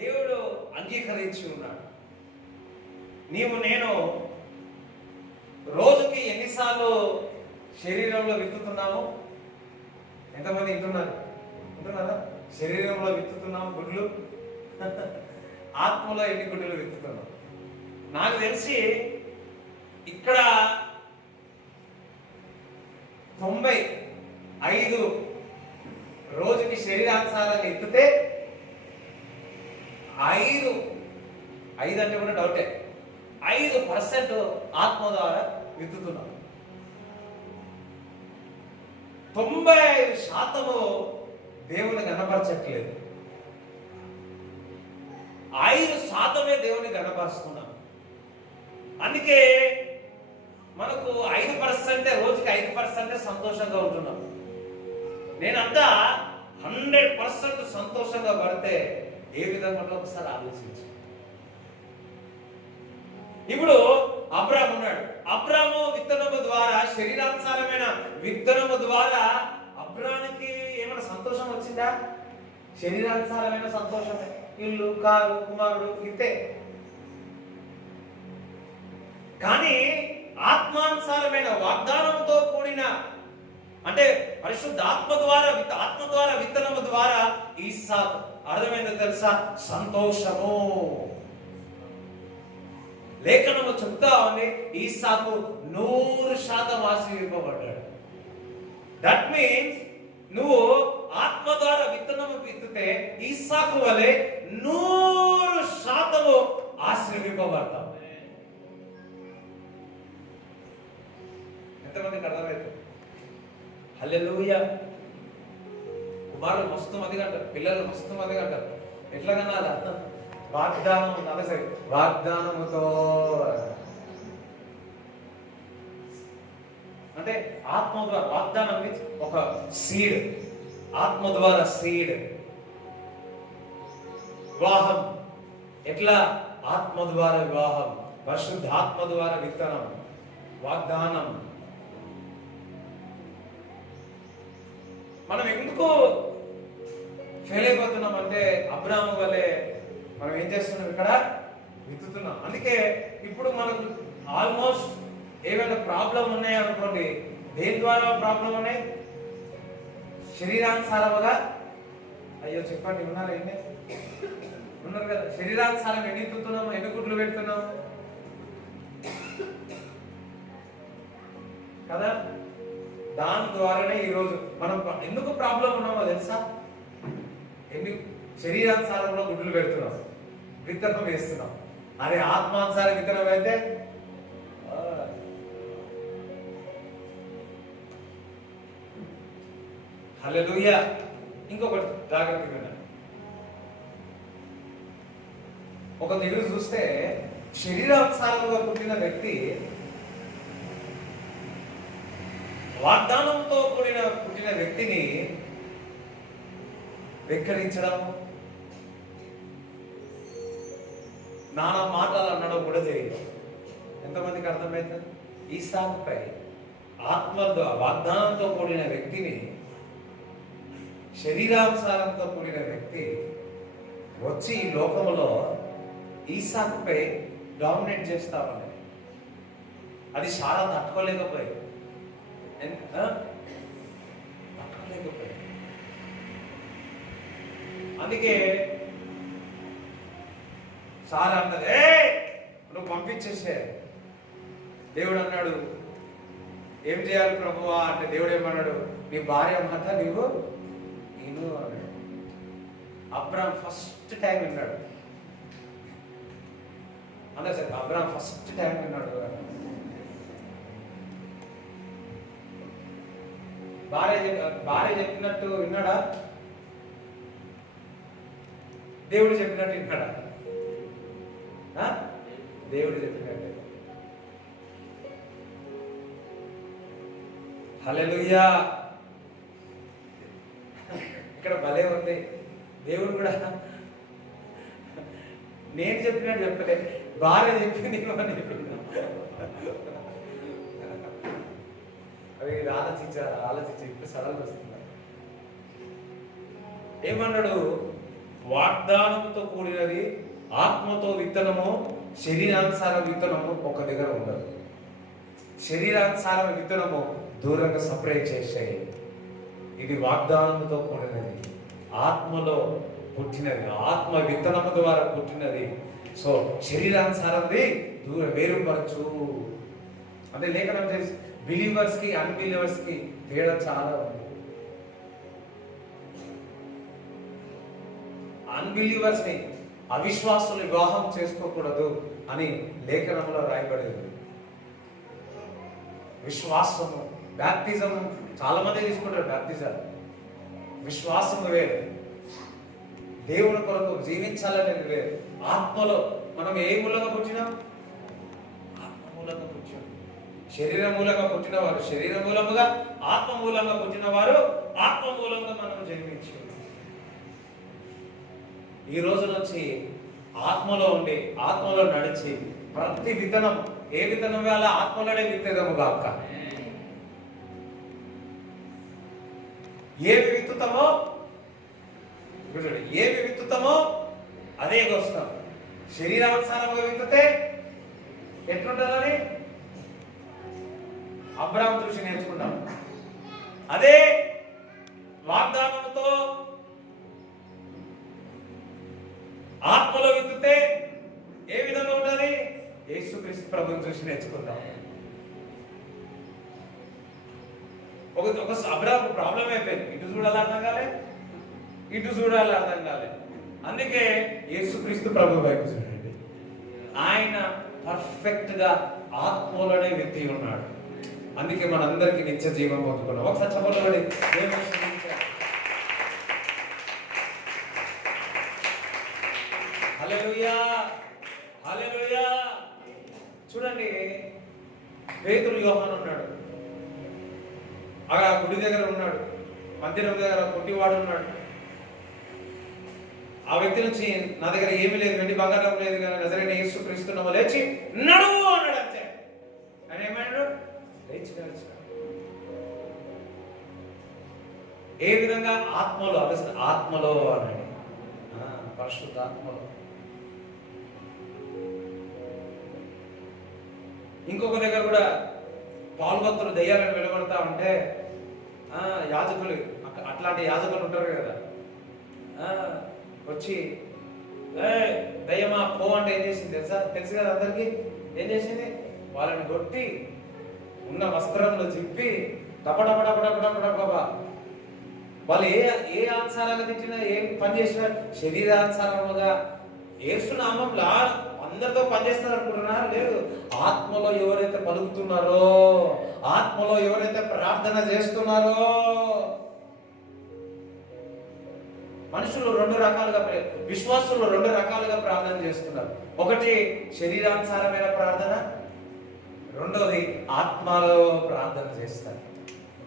దేవుడు అంగీకరించి ఉన్నాడు. నీవు నేను రోజుకి ఎన్నిసార్లు శరీరంలో విత్తుతున్నాము? ఎంతమంది వింటున్నారా? శరీరంలో విత్తుతున్నాము గుడ్లు, ఆత్మలో ఎన్ని గుడ్లు విత్తుతున్నాం? నాకు తెలిసి ఇక్కడ 95 రోజుకి శరీరానుసారంగా ఎత్తితే 5 అంటే కూడా డౌటే, 5% ఆత్మ ద్వారా విత్తుతున్నాం. 95% దేవుని గణపరచట్లేదు. 5% దేవుని గణపరుస్తున్నాం. అందుకే మనకు 5%, రోజుకి 5% సంతోషంగా ఉంటున్నాం. నేనంతా 100% సంతోషంగా పడితే ఏ విధంగా ఒకసారి ఆలోచించు. ఇప్పుడు అబ్రాము ఉన్నాడు. అబ్రాము విత్తనము ద్వారా, శరీరానుసారమైన విత్తనము ద్వారా అబ్రాముకి ఏమైనా సంతోషం వచ్చిందా? శరీరానుసారమైన సంతోషమే. ఇల్లు, కారు, కుమారుడు, ఇంతే. కానీ ఆత్మానుసారమైన వాగ్దానంతో కూడిన, అంటే పరిశుద్ధ ఆత్మ ద్వారా విత్తనము ద్వారా ఇస్సాకు, అర్థమైందో తెలుసా? సంతోషము. లేఖనము చెప్తా ఉంది, ఇస్సాకు 100% ఆశీర్వదింపబడ్డాడు. దట్ మీన్స్ నువ్వు ఆత్మ ద్వారా విత్తనము విత్తితే ఇస్సాకు వలె 100% ఆశీర్వదింపబడతావు. ఎంతమందికి అర్థమవుతుంది? హల్లెలూయా. కుమారులు మస్తు మందిగా అంటారు, పిల్లలు మస్తు మందిగా అంటారు. ఎట్లా కనాలా? వాగ్దానం సరే, వాగ్దానముతో. అంటే ఆత్మ ద్వారా వాగ్దానం, ఒక సీడ్. ఆత్మ ద్వారా సీడ్. వివాహం ఎట్లా? ఆత్మ ద్వారా వివాహం, పరిశుద్ధ ఆత్మ ద్వారా విత్తనం, వాగ్దానం. మనం ఎందుకు ఫెయిల్ అయిపోతున్నాం అంటే అబ్రాము వల్లే మనం ఏం చేస్తున్నాం? ఇక్కడ విత్తుతున్నాం. అందుకే ఇప్పుడు మనకు ఆల్మోస్ట్ ఏమైనా ప్రాబ్లం ఉన్నాయనుకోండి, దేని ద్వారా ప్రాబ్లం ఉన్నాయి? శరీరానుసారముగా. అయ్యో చెప్పండి, ఉన్నారు ఎన్ని? ఉన్నారు కదా. శరీరానుసారం ఎన్ని ఎత్తుతున్నాము? ఎన్ని గుడ్లు పెడుతున్నాం కదా. దాని ద్వారానే ఈరోజు మనం ఎందుకు ప్రాబ్లం ఉన్నామో తెలుసా? ఎన్ని శరీరానుసారంలో గుడ్లు పెడుతున్నాం, విత్తనం వేస్తున్నాం. అదే ఆత్మానుసార విత్తనం అయితే హల్లెలూయా. ఇంకొకటి జాగ్రత్తగా వినండి. ఒక దగ్గర చూస్తే శరీరానుసారంగా పుట్టిన వ్యక్తి వాగ్దానంతో పుట్టిన వ్యక్తిని వెక్కరించడం, నానా మాటలు అనడం కూడా జరిగింది. ఎంతమందికి అర్థమవుతుంది? ఇస్సాకుపై వాగ్దానంతో కూడిన వ్యక్తిని, శరీరానుసారంతో కూడిన వ్యక్తి వచ్చి ఈ లోకంలో ఇస్సాకుపై డామినేట్ చేస్తామని అది చాలా తట్టుకోలేకపోయింది. అందుకే సార్ అన్నది, నువ్వు పంపించేసే. దేవుడు అన్నాడు, ఏం చేయాలి ప్రభువా అంటే, దేవుడు ఏమన్నాడు? నీ భార్య మాట నీవు అన్నాడు. అబ్రామ్ ఫస్ట్ టైం విన్నాడు. అదే సార్, అబ్రామ్ ఫస్ట్ టైం విన్నాడు. భార్య చెప్పినట్టు విన్నాడా? దేవుడు చెప్పినట్టు విన్నాడా? దేవుడు చెప్పినట్టు. హల్లెలూయా. ఇక్కడ భలే ఉంది. దేవుడు కూడా నేను చెప్పినట్టు చెప్పలే, భార్య చెప్పింది అని చెప్పింది. అవి ఆలోచించి ఇప్పుడు సడన్గా వస్తున్నారు. ఏమన్నాడు? వాగ్దానంతో కూడినది, ఆత్మతో విత్తనము, శరీరానుసార విత్తనము ఒక దగ్గర ఉండదు. శరీరానుసార విత్తనము దూరంగా సపరేట్ చేసేయి. ఇది వాగ్దానంతో కూడినది, ఆత్మలో పుట్టినది, ఆత్మ విత్తనము ద్వారా పుట్టినది. సో శరీరానుసారంది దూరం వేరుపరచు. అంటే లేఖనం చేసి బిలీవర్స్ కి అన్బిలీవర్స్ కి తేడా చాలా ఉంది. అన్బిలీవర్స్ ని, అవిశ్వాసులు వివాహం చేసుకోకూడదు అని లేఖనంలో రాయబడేది. విశ్వాసము, బ్యాప్టిజము చాలా మంది తీసుకుంటారు. బ్యాప్టిజం విశ్వాసము వేరు, దేవుని కొరకు జీవించాలనేది వేరు. ఆత్మలో మనం ఏ మూలంగా పుట్టినాం? ఆత్మ మూలంగా పుట్టినాం. శరీర మూలంగా పుట్టిన వారు శరీర మూలముగా, ఆత్మ మూలంగా పుట్టిన వారు ఆత్మ మూలంగా మనం జన్మించాం. ఈ రోజు నుంచి ఆత్మలో ఉండి, ఆత్మలో నడిచి, ప్రతి విత్తనం ఏ విత్తనం వేళ ఆత్మలోనే విత్తేదము కాక. ఏమి విత్తుతామో అదే వస్తాం. శరీరానుసారంగా విత్తుతే ఎట్లుంటుందని అబ్రాహాము చూసి నేర్చుకుంటాం. అదే వాగ్దానంతో ఆత్మలో విత్తుతే ఏ విధంగా ఉండాలి? యేసుక్రీస్తు ప్రభువుని చూసి నేర్చుకుందాం. ఒక అబ్రాహాము ప్రాబ్లం అయిపోయింది. ఇటు చూడాలి అర్థం కాలే, ఇటు చూడాలి అర్థం కాలే. అందుకే యేసుక్రీస్తు ప్రభు వైపు చూడండి. ఆయన పర్ఫెక్ట్ గా ఆత్మలోనే విత్తి ఉన్నాడు. అందుకే మనందరికీ నిత్య జీవం పొందుకున్నాం. ఒకసారి చెప్పండి. హల్లెలూయా, హల్లెలూయా. చూడండి, పేతురు, యోహాను ఉన్నాడు, ఆ గుడి దగ్గర ఉన్నాడు, మందిరం దగ్గర కొట్టివాడు ఉన్నాడు. ఆ వ్యక్తి నుంచి నా దగ్గర ఏమీ లేదు, వెండి బంగారం లేదు, కానీ నజరైన యేసుక్రీస్తు నామమున లేచి నడువు అన్నాడు. అంతే. ఆయన ఏమన్నాడు? లేచి నడిచాడు. ఏ విధంగా? ఆత్మలో. ఆత్మలో అన్నాడు, పరిశుద్ధ ఆత్మలో. ఇంకొక దగ్గర కూడా పాల్భక్తులు దయ్యాలను వెలువడతా ఉంటే యాజకులు, అట్లాంటి యాజకులు ఉంటారు కదా, వచ్చి దయ్యమా పో అంటే ఏం చేసింది తెలుసు కదా అందరికి. ఏం చేసింది? వాళ్ళని కొట్టి ఉన్న వస్త్రంలో జిప్పి టపటపటపటపటపటపా. వాళ్ళు ఏ ఆచారంగా తిట్టినా, ఏం పని చేసినా శరీరానుసారముగా యేసు నామములో అందరితో పనిచేస్తారు అనుకుంటున్నారు. లేదు, ఆత్మలో ఎవరైతే పలుకుతున్నారో, ఆత్మలో ఎవరైతే ప్రార్థన చేస్తున్నారో. మనుషులు రెండు రకాలుగా, విశ్వాసులు రెండు రకాలుగా ప్రార్థన చేస్తున్నారు. ఒకటి శరీరానుసారమైన ప్రార్థన, రెండోది ఆత్మలో ప్రార్థన చేస్తారు.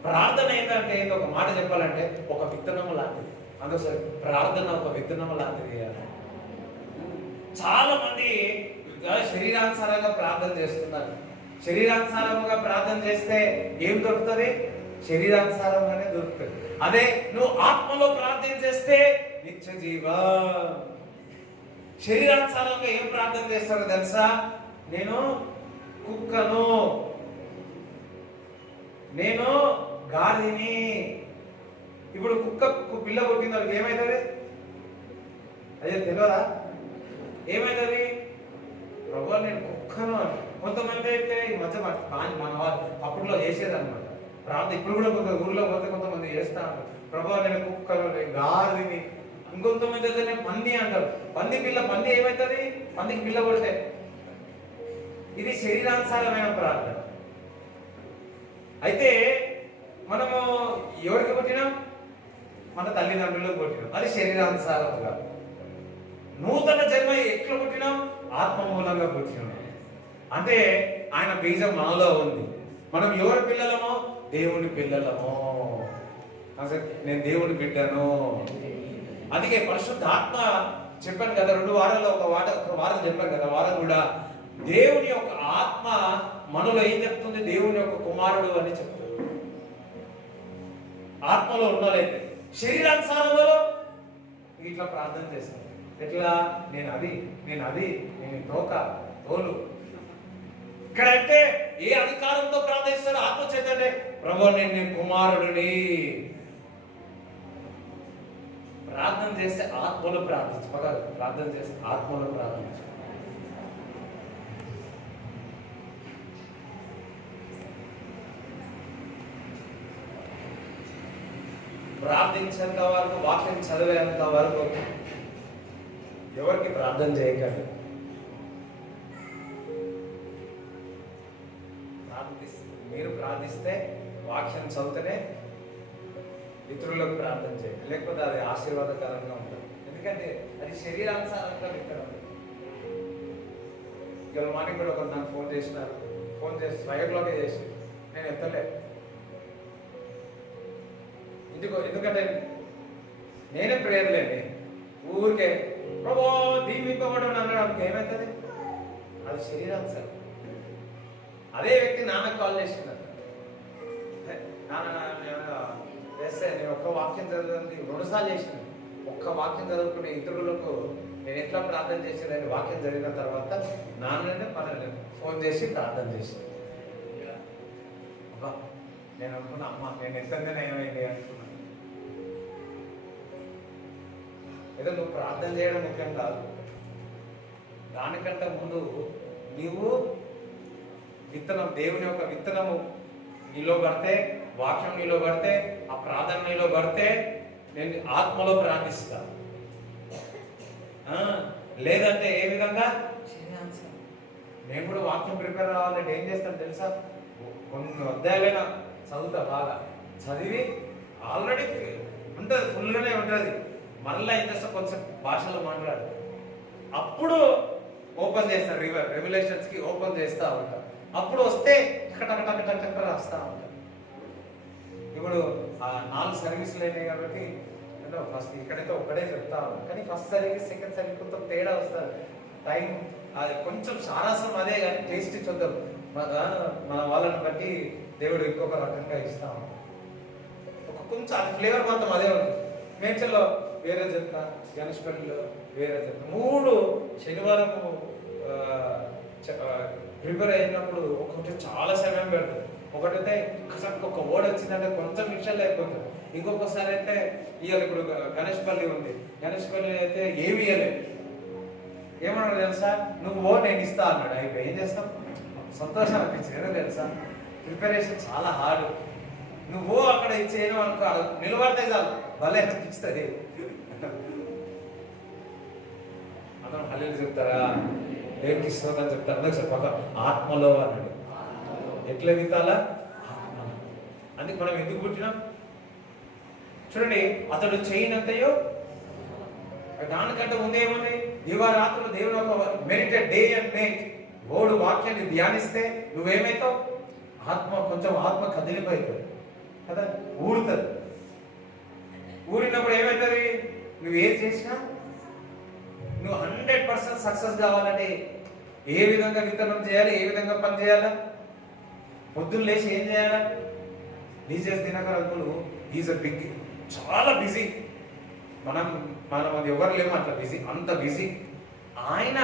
ప్రార్థన ఏంటంటే, ఒక మాట చెప్పాలంటే ఒక విత్తనము లాంటిది. అందుకోసం ప్రార్థన ఒక విత్తనము లాంటిది. చాలా మంది శరీరానుసారంగా ప్రార్థన చేస్తున్నారు. శరీరానుసారంగా ప్రార్థన చేస్తే ఏం దొరుకుతుంది? శరీరానుసారంగానే దొరుకుతుంది. అదే నువ్వు ఆత్మలో ప్రార్థన చేస్తే నిత్య జీవ. శరీరానుసారంగా ఏం ప్రార్థన చేస్తారో తెలుసా? నేను కుక్కను, నేను గాడిని. ఇప్పుడు కుక్క పిల్ల పుట్టిన వాళ్ళకి ఏమవుతుంది? అదే తెలియదా? ఏమైతుంది? ప్రభు నేను కుక్కను. కొంతమంది అయితే ఈ మధ్య మన వాళ్ళు అప్పట్లో చేసేదన్నమాట ప్రార్థన. ఇప్పుడు కూడా కొంత ఊర్లో పోతే కొంతమంది చేస్తాను, ప్రభు నేను కుక్కను, నేను గాడిని. ఇంకొంతమంది అయితే నేను పంది అంటారు. పంది ఏమవుతుంది? పందికి పిల్ల కొడితే. ఇది శరీరానుసారమైన ప్రార్థన. అయితే మనము ఎవరికి పుట్టినాం? మన తల్లిదండ్రులకు పుట్టినాం, అది శరీరానుసారముగా. నూతన జన్మ ఎట్లా పుట్టినాం? ఆత్మ మూలంగా పుట్టినాం. అంటే ఆయన బీజం మనలో ఉంది. మనం ఎవరి పిల్లలమో? దేవుని పిల్లలమో. నేను దేవుని బిడ్డను. అందుకే పరిశుద్ధాత్మ చెప్పాను కదా, 2 వారాల్లో ఒక వారం చెప్పాను కదా, వారం కూడా దేవుని యొక్క ఆత్మ మనలో ఏం చెప్తుంది, దేవుని యొక్క కుమారుడు అని చెప్తుంది. ఆత్మలో ఉన్నదైతే శరీరానుసారంలో ఇట్లా ప్రార్థన చేస్తాను. ఎట్లా, నేను తోలు. ఇక్కడంటే ఏ అధికారంతో ప్రార్థిస్తాడు, ఆత్మ చేతంటే ప్రభు నేను కుమారుడిని. ప్రార్థన చేస్తే ఆత్మలో ప్రార్థించు, ప్రార్థన చేస్తే ఆత్మలో ప్రార్థించు. ప్రార్థించేంత వరకు, వాక్యం చదివేంత వరకు ఎవరికి ప్రార్థన చేయకండి. మీరు ప్రార్థిస్తే వాక్యం చదివితేనే ఇతరులకు ప్రార్థన చేయండి, లేకపోతే అది ఆశీర్వాదకరంగా ఉంటుంది. ఎందుకంటే అది శరీరానుసారంగా విత్తనం. ఇవాళ మార్నింగ్ కూడా ఒకరు నాకు ఫోన్ చేసి 5 o'clock చేసి నేను ఎత్తలే. ఎందుకంటే నేనే ప్రేయర్ లేని ఊరికే ప్రభు దీపింపబడి అన్నాడు, అందుకు ఏమవుతుంది, అది శరీరానుసారం. అదే వ్యక్తి నాన్నకు కాల్ చేసినారు, నాన్న చేస్తే నేను ఒక్క వాక్యం చదువుతుంది 2 సార్లు చేసిన. ఒక్క వాక్యం చదువుకునే ఇతరులకు నేను ఎట్లా ప్రార్థన చేసేదని వాక్యం జరిగిన తర్వాత నాన్ననే ఫోన్ చేసి ప్రార్థన చేసి, నేను అనుకున్నా అమ్మ నేను ఎంతగానే ఏమైంది అనుకున్నాను. ఏదో నువ్వు ప్రార్థన చేయడం ముఖ్యం కాదు, దానికంటే ముందు నీవు విత్తనం, దేవుని యొక్క విత్తనము నీలో పడితే, వాక్యం నీలో పడితే, ఆ ప్రార్థన నీలో పడితే నేను ఆత్మలో ప్రార్థిస్తా. లేదంటే ఏ విధంగా నేను కూడా వాక్యం ప్రిపేర్ అవ్వాలంటే ఏం చేస్తాను తెలుసా, కొన్ని అధ్యాయాలైనా చదువుతా, బాగా చదివి ఆల్రెడీ ఉంటుంది, ఫుల్గానే ఉంటుంది. మళ్ళీ ఏం చేస్తా, కొంచెం భాషలో మాట్లాడు, అప్పుడు ఓపెన్ చేస్తా, రెవల్యూషన్స్కి ఓపెన్ చేస్తా ఉంటా. అప్పుడు వస్తే టక రాస్తా ఉంటా. ఇప్పుడు 4 సర్వీసులు అయినాయి కాబట్టి ఫస్ట్ ఇక్కడైతే ఒక్కడే చెప్తా ఉన్నాను, కానీ ఫస్ట్ సర్వీస్ సెకండ్ సర్వీస్ కొంచెం తేడా వస్తుంది. టైం అది కొంచెం సారాసం అదే, కానీ టేస్ట్ చూద్దాం. మన వాళ్ళని బట్టి దేవుడు ఇంకొక రకంగా ఇస్తా ఉంటాం. కొంచెం అది ఫ్లేవర్ మొత్తం అదే ఉంటుంది. మేడ్చల్లో వేరే చెప్తా, గణేష్పల్లిలో వేరే చెప్తా. 3 శనివారం ప్రిపేర్ అయినప్పుడు ఒకటి చాలా సమయం పెడుతుంది. ఒకటైతే ఒక ఓడ వచ్చిందంటే కొంచెం నిమిషాలు అయిపోతుంది. ఇంకొకసారి అయితే ఇవాళ ఇప్పుడు గణేష్పల్లి ఉంది, గణేష్పల్లి అయితే ఏమి ఇవ్వలేదు. ఏమన్నాడు తెలుసా, నువ్వు నేను ఇస్తా అన్నాడు. అయిపోయి ఏం చేస్తాం, సంతోషం అనిపించింది. ఏదో తెలుసా, ప్రిపరేషన్ చాలా హార్డ్. నువ్వు అక్కడ ఇచ్చేయను అనుకో, నిలబడితే చాలు భలే అనిపిస్తుంది. అందరం హల్లెలూయా చెప్తారా, దేవునికి స్తోత్రం చెప్తారు. అందరూ చెప్పక ఆత్మలో అన్నాడు. ఎట్లా విత్తాలా, అందుకు మనం ఎందుకు పుట్టినాం చూడండి. అతడు చేయనంతయో, దానికంటే ముందు ఏముంది, దివారాత్రులు దేవుని ఒక మెడిటేట్ డే అండ్ నైట్. ఓడు వాక్యాన్ని ధ్యానిస్తే నువ్వేమైతావు, ఆత్మ కదిలిపోతుంది కదా, ఊరుతుంది. ఊరినప్పుడు ఏమవుతుంది, నువ్వు ఏం చేసినా నువ్వు 100% సక్సెస్ కావాలంటే ఏ విధంగా విత్తనం చేయాలి, ఏ విధంగా పని చేయాలా, పొద్దున్న లేచి ఏం చేయాలా. డీజెస్ దినకరకులు ఈజ్ అ బిగ్, చాలా బిజీ. మనం అది ఎవరు లేము అట్లా బిజీ, అంత బిజీ. ఆయన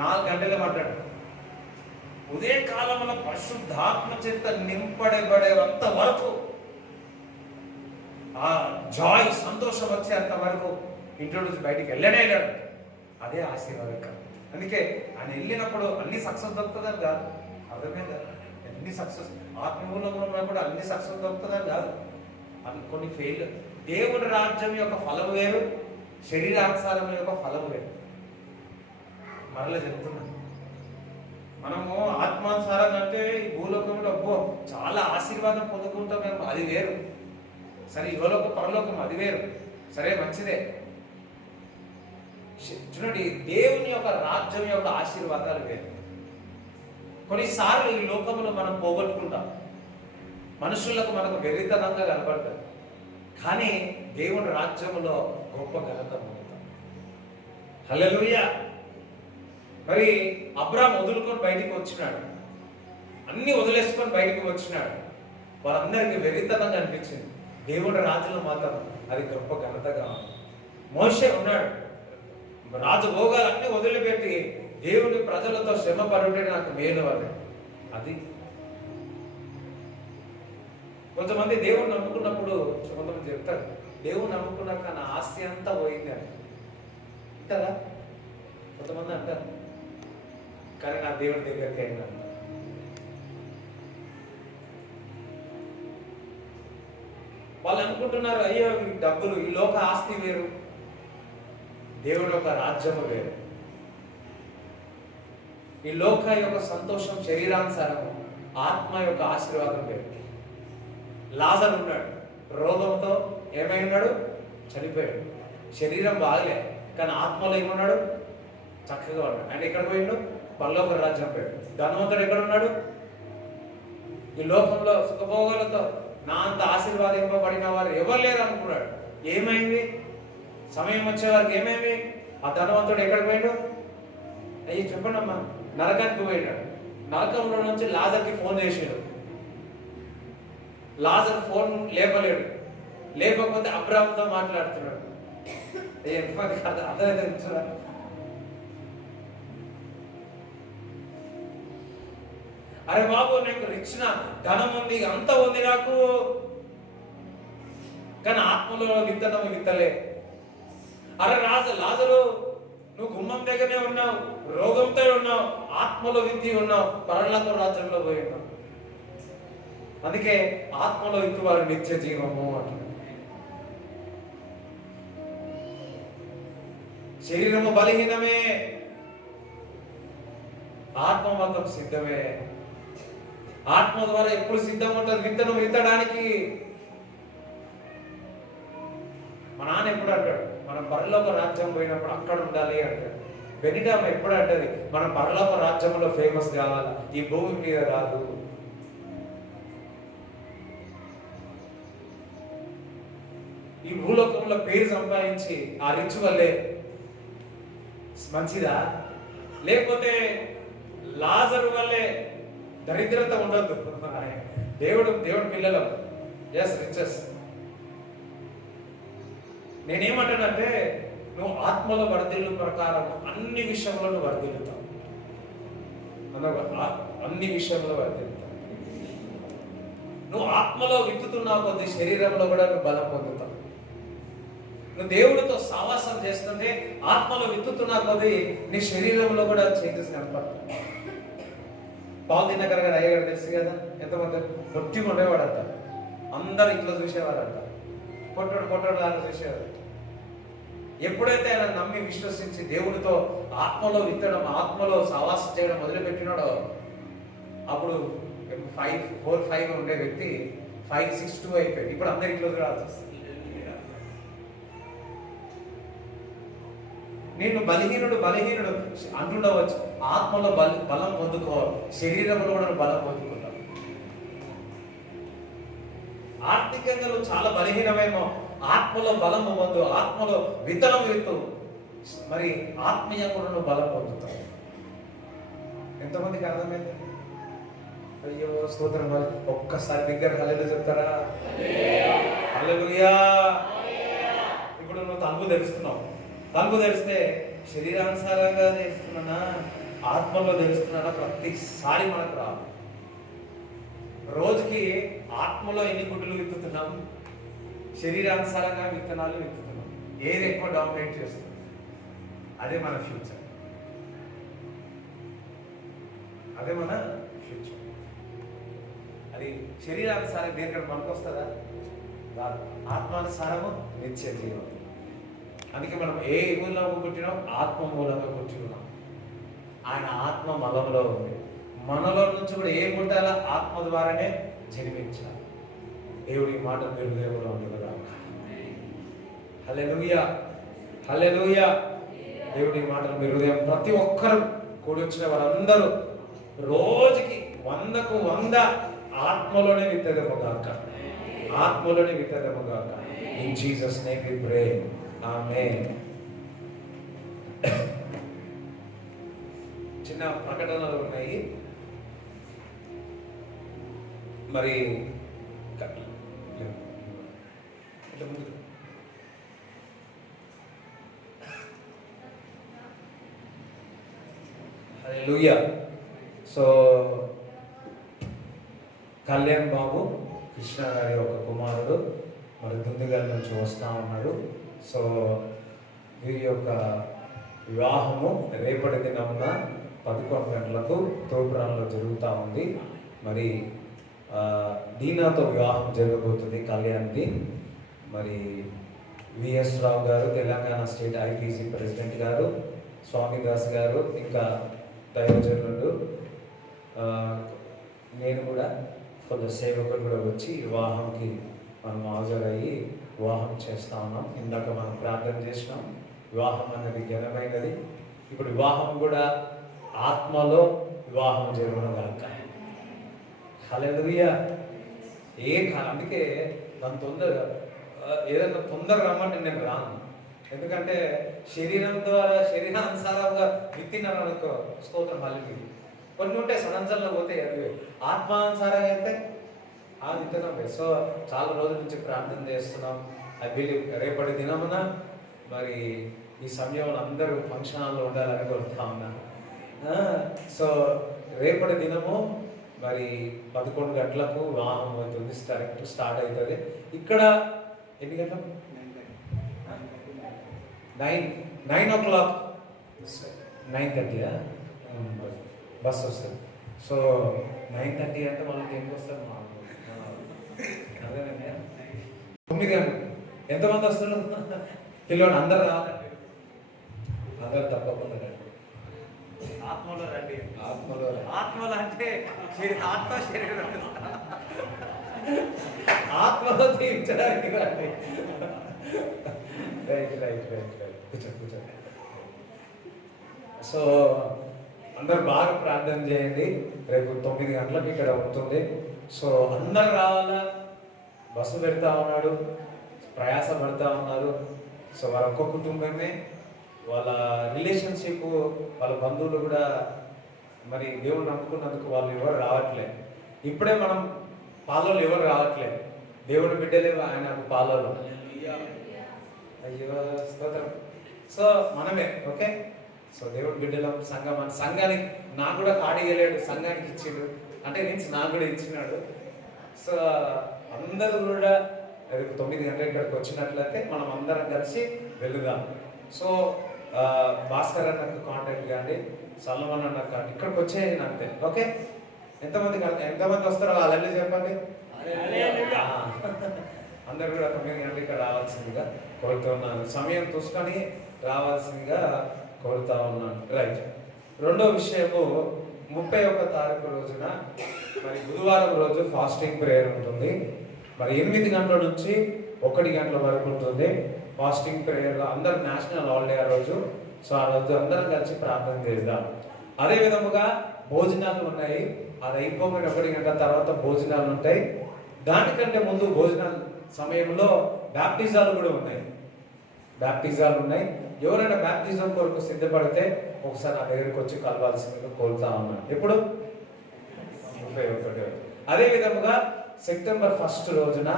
4 గంటలే మాట్లాడు. ఉదయ కాలంలో పరిశుద్ధాత్మ చేత నింపడబడేంత వరకు, ఆ జాయ్ సంతోషం వచ్చేంత వరకు ఇంట్లో నుంచి బయటికి వెళ్ళాడు. అదే ఆశీర్వాదకరం. అందుకే ఆయన వెళ్ళినప్పుడు అన్ని సక్సెస్ దొరుకుతుందని కాదు, అర్థమే కాదు. అన్ని సక్సెస్ ఆత్మమూలంలో కూడా అన్ని సక్సెస్ దొరుకుతుందని కాదు, కొన్ని ఫెయిల్. దేవుడి రాజ్యం యొక్క ఫలం వేరు, శరీరానుసారం యొక్క ఫలం వేరు. మరలా చెప్తున్నాను, మనము ఆత్మానుసారం అంటే ఈ భూలోకంలో అబ్బో చాలా ఆశీర్వాదం పొందుకుంటాం మేము, అది వేరు. సరే యువలోకం పరలోకం అది వేరు, సరే మంచిదే. చూడండి, దేవుని యొక్క రాజ్యం యొక్క ఆశీర్వాదాలు వేరు. కొన్నిసార్లు ఈ లోకంలో మనం పోగొట్టుకుంటాం, మనుషులకు మనకు వెరితనంగా కనబడతారు, కానీ దేవుని రాజ్యంలో గొప్ప ఘనత పొందుతాం. హల్లెలూయా. మరి అబ్రాహాం వదులుకొని బయటికి వచ్చినాడు, అన్ని వదిలేసుకొని బయటికి వచ్చినాడు. వాళ్ళందరికీ వెరితనంగా అనిపించింది. దేవుడి రాజులో మాత్రం అది గొప్ప ఘనతగా ఉంది. మోషే ఉన్నాడు, రాజు భోగాలన్నీ వదిలిపెట్టి దేవుడి ప్రజలతో శ్రమ పడుంటే నాకు మేలు అని. అది కొంతమంది దేవుడు నమ్ముకున్నప్పుడు కొంతమంది చెప్తారు, దేవుడు నమ్ముకున్నాక నా ఆస్తి అంతా పోయింది అని అంటారా? కొంతమంది అంటారు, కానీ నా దేవుడి దగ్గరికి అయినా వాళ్ళు అనుకుంటున్నారు, అయ్యో డబ్బులు, ఈ లోక ఆస్తి వేరు, దేవుడి యొక్క రాజ్యము వేరు. ఈ లోక యొక్క సంతోషం శరీరానుసారము, ఆత్మ యొక్క ఆశీర్వాదం వేరు. లాజరు ఉన్నాడు, రోగంతో ఏమై ఉన్నాడు, చనిపోయాడు. శరీరం బాగలే, కానీ ఆత్మలో ఏమన్నాడు, చక్కగా ఉన్నాడు. ఆయన ఎక్కడ పోయిండు, పరలోక రాజ్యం పోయాడు. ధనవంతుడు ఎక్కడ ఉన్నాడు, ఈ లోకంలో సుఖభోగాలతో నా అంత ఆశీర్వాదింపబడిన వారు ఎవరు లేరు అనుకున్నాడు. ఏమైంది, సమయం వచ్చే వారికి ఏమైంది, ఆ ధనవంతుడు ఎక్కడికి పోయాడు, అయ్యి చెప్పండి అమ్మా, నరకానికి పోయినాడు. నరకంలో నుంచి లాజర్కి ఫోన్ చేసాడు. లాజర్ ఫోన్ లేపలేడు, లేకపోతే అబ్రాహాంతో మాట్లాడుతున్నాడు. ఎంతమందికి అర్థమవుతుందా? అరే బాబు, నాకు ఇచ్చిన ధనం ఉంది, అంత ఉంది నాకు, కానీ ఆత్మలో విత్తనం విత్తలే. అరే లాజరు, నువ్వు గుమ్మం దగ్గరనే ఉన్నావు, రోగంతో ఉన్నావు, ఆత్మలో విత్తి ఉన్నావు, పరలోక రాజ్యంలో పోయి ఉన్నావు. అందుకే ఆత్మలో విత్తు వారు నిత్య జీవము అంటున్నారు. శరీరము బలహీనమే, ఆత్మ మాత్రం సిద్ధమే. ఆత్మ ద్వారా ఎప్పుడు సిద్ధం ఉంటుంది విత్తనం విత్తడానికి. మా నాన్న ఎప్పుడు అంటాడు, మనం పరలోక రాజ్యం పోయినప్పుడు అక్కడ ఉండాలి అంటాడు. బెనిటామ ఎప్పుడు అంటది, మనం పరలోక రాజ్యంలో ఫేమస్ కావాలి, ఈ భూమి మీద రాదు. ఈ భూలోకంలో పేరు సంపాదించి ఆ రిచ్ వల్లే మంచిదా, లేకపోతే లాజరు వల్లే దరిద్రత ఉండదు. దేవుడు పిల్లలు ఎస్ రిచెస్. నేనేమంటానంటే, నువ్వు ఆత్మలో వర్ధిల్లు ప్రకారం అన్ని విషయంలో నువ్వు వర్ధిల్లుతావు. అన్ని విషయంలో వర్ధిల్లుతావు. నువ్వు ఆత్మలో విత్తుతున్నావు కొద్ది శరీరంలో కూడా నువ్వు బలం పొందుతావు. నువ్వు దేవుడితో సావాసం చేస్తుంటే ఆత్మలో విత్తుతున్నా కొద్ది నీ శరీరంలో కూడా చేంజెస్ కనపడతాయి. పాలు తిన్నకర గారు అయ్యగారు తెలుసు కదా, ఎంతమంది పొట్టిగా ఉండేవాడంట, అందరు ఇట్లా చూసేవారంట, పొట్టడు దాన్ని చూసేవారు. ఎప్పుడైతే ఆయన నమ్మి విశ్వసించి దేవుడితో ఆత్మలో విత్తడం, ఆత్మలో సావాసం చేయడం మొదలుపెట్టినాడో, అప్పుడు 4'5" ఉండే వ్యక్తి 5'6'2" అయిపోయింది. ఇప్పుడు అందరు ఇట్లా చూడాల్సి వస్తుంది. నేను బలహీనుడు అంటుండవచ్చు, ఆత్మలో బలం పొందుకోవాలి, శరీరంలో కూడా బలం పొందుకుంటావు. ఆర్థికంగా నువ్వు చాలా బలహీనమేమో, ఆత్మలో బలం పొందు, ఆత్మలో విత్తనం విత్తు, మరి ఆత్మీయంగా కూడా నువ్వు బలం పొందుతావు. ఎంతమందికి అర్థమైంది? అయ్యో స్తోత్రం. ఒక్కసారి దగ్గర హల్లెలూయా చెప్తారా? హల్లెలూయా. ఇప్పుడు నువ్వు తలుపు తెరుస్తున్నావు. తలుపు తెరిస్తే శరీరానుసారంగా తెరుస్తున్నానా, ఆత్మలో తెరుస్తున్నానా, ప్రతిసారి మనకు రాదు. రోజుకి ఆత్మలో ఎన్ని గుడ్డులు విత్తుతున్నాం, శరీరానుసారంగా విత్తనాలు విత్తుతున్నాం. ఏది ఎక్కువ డామినేట్ చేస్తుంది, అదే మన ఫ్యూచర్. అదే మన ఫ్యూచర్. అది శరీరానుసారం దేనికంటే మనకు వస్తుందా? రాదు. ఆత్మానుసారము నిత్య జీవం. అందుకే మనం ఏ మూలంగా పుట్టినాం, ఆత్మ మూలంగా పుట్టినాం. ఆయన ఆత్మ మలంలో ఉంది. మనలో నుంచి కూడా ఏం పుట్టాలా, ఆత్మ ద్వారానే జన్మించాలి. దేవుడి మాట మీరు దేవుడు ఉండగా. హల్లెలూయా, హల్లెలూయా. దేవుడి మాటలు మీరు హృదయం ప్రతి ఒక్కరు కూడి వచ్చిన వారందరూ రోజుకి 100కు 100 ఆత్మలోనే విత్తదముగాక, ఆత్మలోనే విత్తదముగాక. ఇన్ జీసస్ నేమ్ వి ప్రే. ఆమేన్. చిన్న ప్రకటనలు ఉన్నాయి. మరి హల్లెలూయా. సో కళ్యాణ్ బాబు కృష్ణ గారి ఒక కుమారుడు మరి దుందుగల్ నుంచి వస్తూ ఉన్నాడు. సో వీరి యొక్క వివాహము రేపటి దినమున 11 గంటలకు తూప్రాన్లో జరుగుతూ ఉంది. మరి దీనాతో వివాహం జరగబోతుంది కళ్యాణ్ది. మరి విఎస్ రావు గారు తెలంగాణ స్టేట్ ఐపీసీ ప్రెసిడెంట్ గారు, స్వామిదాస్ గారు, ఇంకా దైవజనుడు, నేను కూడా కొంత సేవకులు కూడా వచ్చి వివాహంకి మనం హాజరయ్యి వివాహం చేస్తా ఉన్నాం. ఇందాక మనం ప్రార్థన చేసినాం. వివాహం అనేది ఘనమైనది. ఇప్పుడు వివాహం కూడా ఆత్మలో వివాహం జరుగును గాక. హల్లెలూయా. అందుకే దాని ఏదైనా తొందర రమ్మంటే నేను రాను. ఎందుకంటే శరీరం ద్వారా శరీరానుసారంగా విత్తినారనుకో స్తోత్రం హల్లెలూయా. కొన్ని ఉంటే సడంజల్లో పోతే అవి ఆత్మానుసారంగా అయితే ఆ విత్తనం. సో చాలా రోజుల నుంచి ప్రార్థన చేస్తున్నాం. ఐ బిలీవ్ రేపటి దినమున మరి ఈ సమయంలో అందరూ ఫంక్షన్ హాల్లో ఉండాలని కోరుతా ఉన్నా. సో రేపటి దినము మరి 11 గంటలకు వివాహం అవుతుంది. స్టార్ట్ అవుతుంది. ఇక్కడ ఎన్ని గంటలకు? 9 o'clock 9:30 బస్ వస్తుంది. సో 9:30 అంటే వాళ్ళకి ఏం వస్తారు? అదేనండి 9 గంటలు. ఎంతమంది వస్తారు? పిల్లలు అందరు రావాలండి. అందరు తప్పకుండా రండి. ఆత్మలో రండి. ఆత్మలో అంటే ఆత్మ శరీరం ఆత్మలో తీర్చడానికి రండి. రైట్ కూర్చోండి. సో అందరు బాగా ప్రార్థన చేయండి. రేపు 9 గంటలకు ఇక్కడ ఉంటుంది. సో అందరు రావాలా. బస్సు పెడతా ఉన్నాడు, ప్రయాస పడతా ఉన్నారు. సో వాళ్ళ ఒక్క కుటుంబమే, వాళ్ళ రిలేషన్షిప్, వాళ్ళ బంధువులు కూడా మరి దేవుడు నమ్ముకున్నందుకు వాళ్ళు ఎవరు రావట్లేదు. ఇప్పుడే మనం పాలలో ఎవరు రావట్లేదు. దేవుడు బిడ్డలే ఆయన పాలలో. అయ్యో స్తోత్రం. సో మనమే ఓకే. సో దేవుడు బిడ్డల సంఘానికి నాకు కూడా కార్డు ఇవ్వలేడు, సంఘానికి ఇచ్చిండు. అంటే మీన్స్ నాకు కూడా ఇచ్చినాడు. సో అందరూ కూడా రేపు 9 గంటల ఇక్కడికి వచ్చినట్లయితే మనం అందరం కలిసి వెళ్దాం. సో భాస్కర్ అన్నకు కాంటాక్ట్ కానీ, సల్మాన్ అన్న కాంటాక్ట్ ఇక్కడికి వచ్చేయండి అంతే. ఓకే. ఎంతమంది వస్తారో వాళ్ళని చెప్పండి. అందరు కూడా 9 గంటలు ఇక్కడ రావాల్సిందిగా కోరుతున్నాను. సమయం చూసుకొని రావాల్సిందిగా కోరుతా ఉన్నాను. రైట్. రెండో విషయము 31 తారీఖు రోజున మరి బుధవారం రోజు ఫాస్టింగ్ ప్రేయర్ ఉంటుంది. మరి 8 గంటల నుంచి 1 గంటల వరకు ఉంటుంది ఫాస్టింగ్ ప్రేయర్లో. అందరు నేషనల్ హాలిడే ఆ రోజు. సో ఆ రోజు అందరం కలిసి ప్రార్థన చేద్దాం. అదే విధముగా భోజనాలు ఉన్నాయి. అది అయిపోయిన 1 గంట తర్వాత భోజనాలు ఉంటాయి. దానికంటే ముందు భోజనాల సమయంలో బ్యాప్టిజాలు కూడా ఉన్నాయి. ఎవరైనా బ్యాప్టిజం కొరకు సిద్ధపడితే ఒకసారి నా దగ్గరికి వచ్చి కలవాల్సిందిగా కోరుతా ఉన్నాను. ఎప్పుడు? 31. అదే విధముగా సెప్టెంబర్ 1 రోజున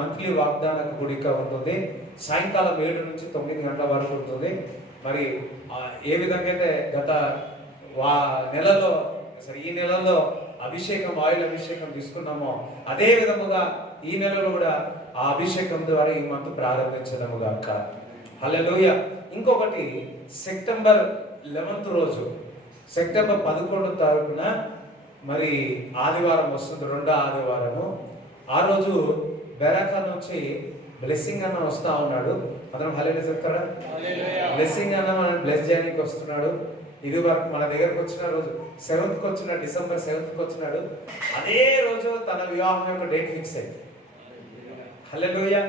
మంత్లీ వాగ్దాన కూడిక ఉంటుంది. సాయంకాలం 7 నుంచి 9 గంటల వరకు ఉంటుంది. మరి ఏ విధంగా అయితే గత ఈ నెలలో ఆయిల్ అభిషేకం తీసుకున్నామో అదే విధముగా ఈ నెలలో కూడా ఆ అభిషేకం ద్వారా ఈ మంత్ ప్రారంభించడము గాక. హల్లెలూయా. ఇంకొకటి సెప్టెంబర్ 11 రోజు, సెప్టెంబర్ 11 తారీఖున మరి ఆదివారం వస్తుంది, 2వ ఆదివారము. ఆ రోజు బెరాకా నుంచి బ్లెస్సింగ్ అన్న వస్తా ఉన్నాడు. అతను హల్లెలూయా చెప్తారా? బ్లెస్సింగ్ అన్న మనం బ్లెస్ చేయడానికి వస్తున్నాడు. ఇది వరకు మన దగ్గరకు వచ్చిన రోజు 7th వచ్చినాడు, డిసెంబర్ 7th వచ్చినాడు. అదే రోజు తన వివాహం యొక్క డేట్ ఫిక్స్ అయింది. హల్లెలూయా.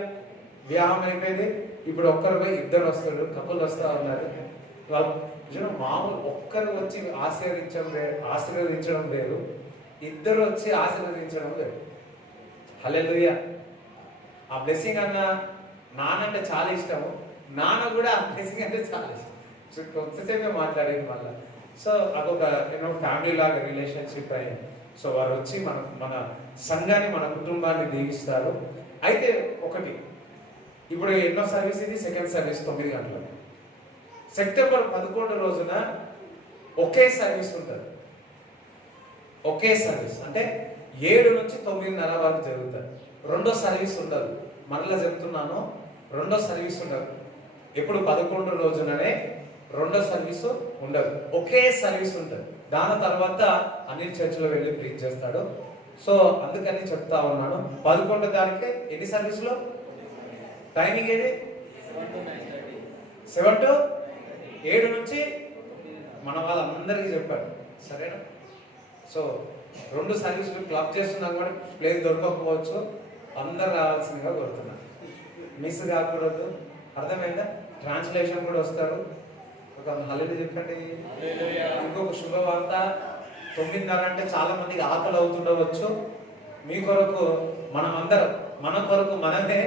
వివాహం అయిపోయింది. ఇప్పుడు ఒక్కరు పోయి 2 వస్తాడు, కపుల్ వస్తా ఉన్నారు. వాళ్ళు మామూలు ఒక్కరు వచ్చి ఆశీర్వదించడం లేదు, 2 వచ్చి ఆశీర్వదించడం లేదు. హల్లెలూయా. ఆ బ్లెస్సింగ్ అన్న నానంటే చాలా ఇష్టము. నాన్న కూడా బ్లెస్సింగ్ అంటే చాలా ఇష్టం. సో కొంతసేపే మాట్లాడేది మళ్ళీ. సో అదొక ఫ్యామిలీ లాగా రిలేషన్షిప్ అయింది. సో వారు వచ్చి మన సంఘాన్ని, మన కుటుంబాన్ని దీవిస్తారు. అయితే ఒకటి, ఇప్పుడు ఎన్నో సర్వీస్ ఇది? సెకండ్ సర్వీస్ 9 గంటలకు. సెప్టెంబర్ 11 రోజున ఒకే సర్వీస్ ఉంటుంది. ఒకే సర్వీస్ అంటే 7 నుంచి 9:30 వరకు జరుగుతుంది. రెండో సర్వీస్ ఉండదు. మరలా చెప్తున్నాను, రెండో సర్వీస్ ఉండదు. ఎప్పుడు 11 రోజుననే రెండో సర్వీసు ఉండదు, ఒకే సర్వీస్ ఉంటుంది. దాని తర్వాత అన్ని చర్చిలో వెళ్ళి ప్రీచ్ చేస్తాడు. సో అందుకని చెప్తా ఉన్నాను, 11 తారీఖు ఎన్ని సర్వీసులు? టైమింగ్ ఏది? 7 to 7 నుంచి మన వాళ్ళందరికీ చెప్పాడు. సరేనా? సో 2 సర్వీసులు క్లబ్ చేస్తున్నాం కూడా ప్లేస్ దొరకకపోవచ్చు. అందరు రావాల్సిందిగా కోరుతున్నాను, మిస్ కాకూడదు. అర్థమైందా? ట్రాన్స్లేషన్ కూడా వస్తాడు. ఒక హల్లెలూయా చెప్పండి. ఇంకొక శుభవార్త, 9:30 అంటే చాలా మందికి ఆకలి అవుతుండవచ్చు. మీ కొరకు మనం అందరం, మన కొరకు మనమే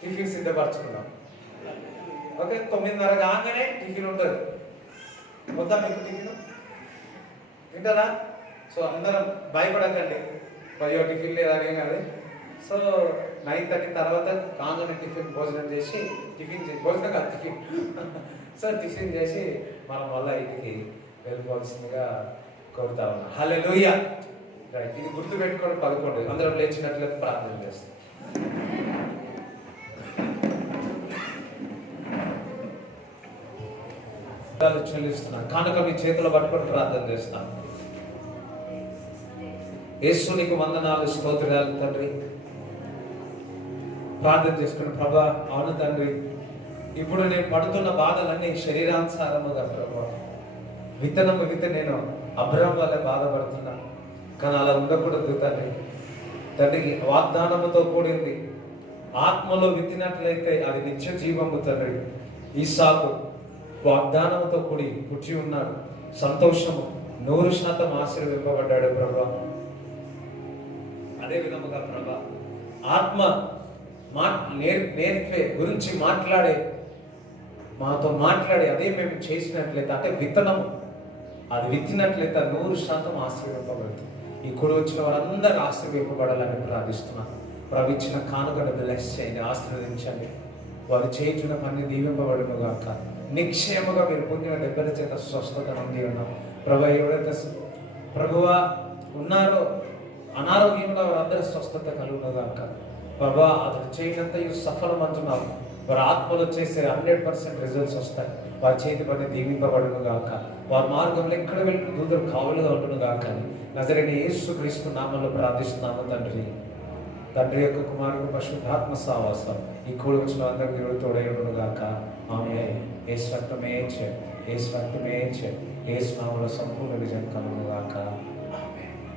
టిఫిన్ సిద్ధపరచుకున్నాం. ఓకే, 9:30 కాగానే టిఫిన్ ఉంటుంది. మొత్తం మీకు టిఫిన్ తింటారా? సో అందరం భయపడకండి, అయ్యో టిఫిన్ లేదని కాదు. సో 9:30 తర్వాత కాగానే టిఫిన్ భోజనం చేసి, భోజనం కాదు టిఫిన్ సో టిఫిన్ చేసి మనం వల్ల ఇంటికి వెళ్ళిపోవాల్సిందిగా కోరుతా ఉన్నా. హల్లెలూయా. రైట్, ఇది గుర్తుపెట్టుకోండి. 11 అందరం లేచినట్లయితే ప్రార్థన చేస్తాం. చెల్లిస్తున్నాను, కానుక మీ చేతిలో పట్టుకొని ప్రార్థన చేస్తాను. యేసు నీకు వందనాలు, స్తోత్రాలు తండ్రి. ప్రార్థన చేసుకుని, ప్రభా అవును తండ్రి, ఇప్పుడు నేను పడుతున్న బాధలన్నీ శరీరానుసారముగా ప్రభా, విత్తనము నేను అబ్రహం వల్ల బాధపడుతున్నాను, కానీ అలా ఉండకూడదు తండ్రి. తండ్రి వాగ్దానముతో కూడింది, ఆత్మలో విత్తినట్లయితే అది నిత్య జీవము తండ్రి. ఈసాకు వాగ్దానముతో కూడి పుట్టి ఉన్నాడు, సంతోషము 100% ఆశీర్వదింపబడ్డాడు ప్రభా. అదే విధముగా ప్రభా, ఆత్మ నేర్పే గురించి మాతో మాట్లాడే అదే మేము చేసినట్లయితే, అంటే విత్తనము అది విత్తినట్లయితే 100% ఆశీర్వదింపబడుతుంది. ఈ కూడి వచ్చిన వారందరూ ఆశీర్వదింపబడాలని ప్రార్థిస్తున్నాను. ప్రభు ఇచ్చిన కానుకను బ్లెస్ చేయండి, ఆశీర్వదించండి. వారు చేయించిన పని దీవింపబడును గాక. నిక్షేమగా మీరు పొందిన దెబ్బల చేత స్వస్థత నుండి ఉన్నాం ప్రభు. ఎవరైతే ప్రభువా ఉన్నారో అనారోగ్యంగా వారందరూ స్వస్థత కలుగును గాక ప్రభా. అతను చేయనంతయు సఫలం అంటున్నావు. వారి ఆత్మలో చేసే 100% రిజల్ట్స్ వస్తాయి. వారి చేతి పని దీవింపబడును గాక. వారి మార్గంలో ఎక్కడ వెళ్ళిన దూతలు కావులుగా ఉండును గాక. నజరేయుడైన యేసుక్రీస్తు నామములో ప్రార్థిస్తున్నాము తండ్రి. తండ్రి యొక్క కుమారుడు పరిశుద్ధాత్మ సహవాసం ఈ కూడి వచ్చిన అందరికీ తోడై ఉండును గాక. ఆమేన్. యేసు రక్తమే యేసు రక్తమే యేసు నామములో సంపూర్ణ విజయం కలుగును గాక.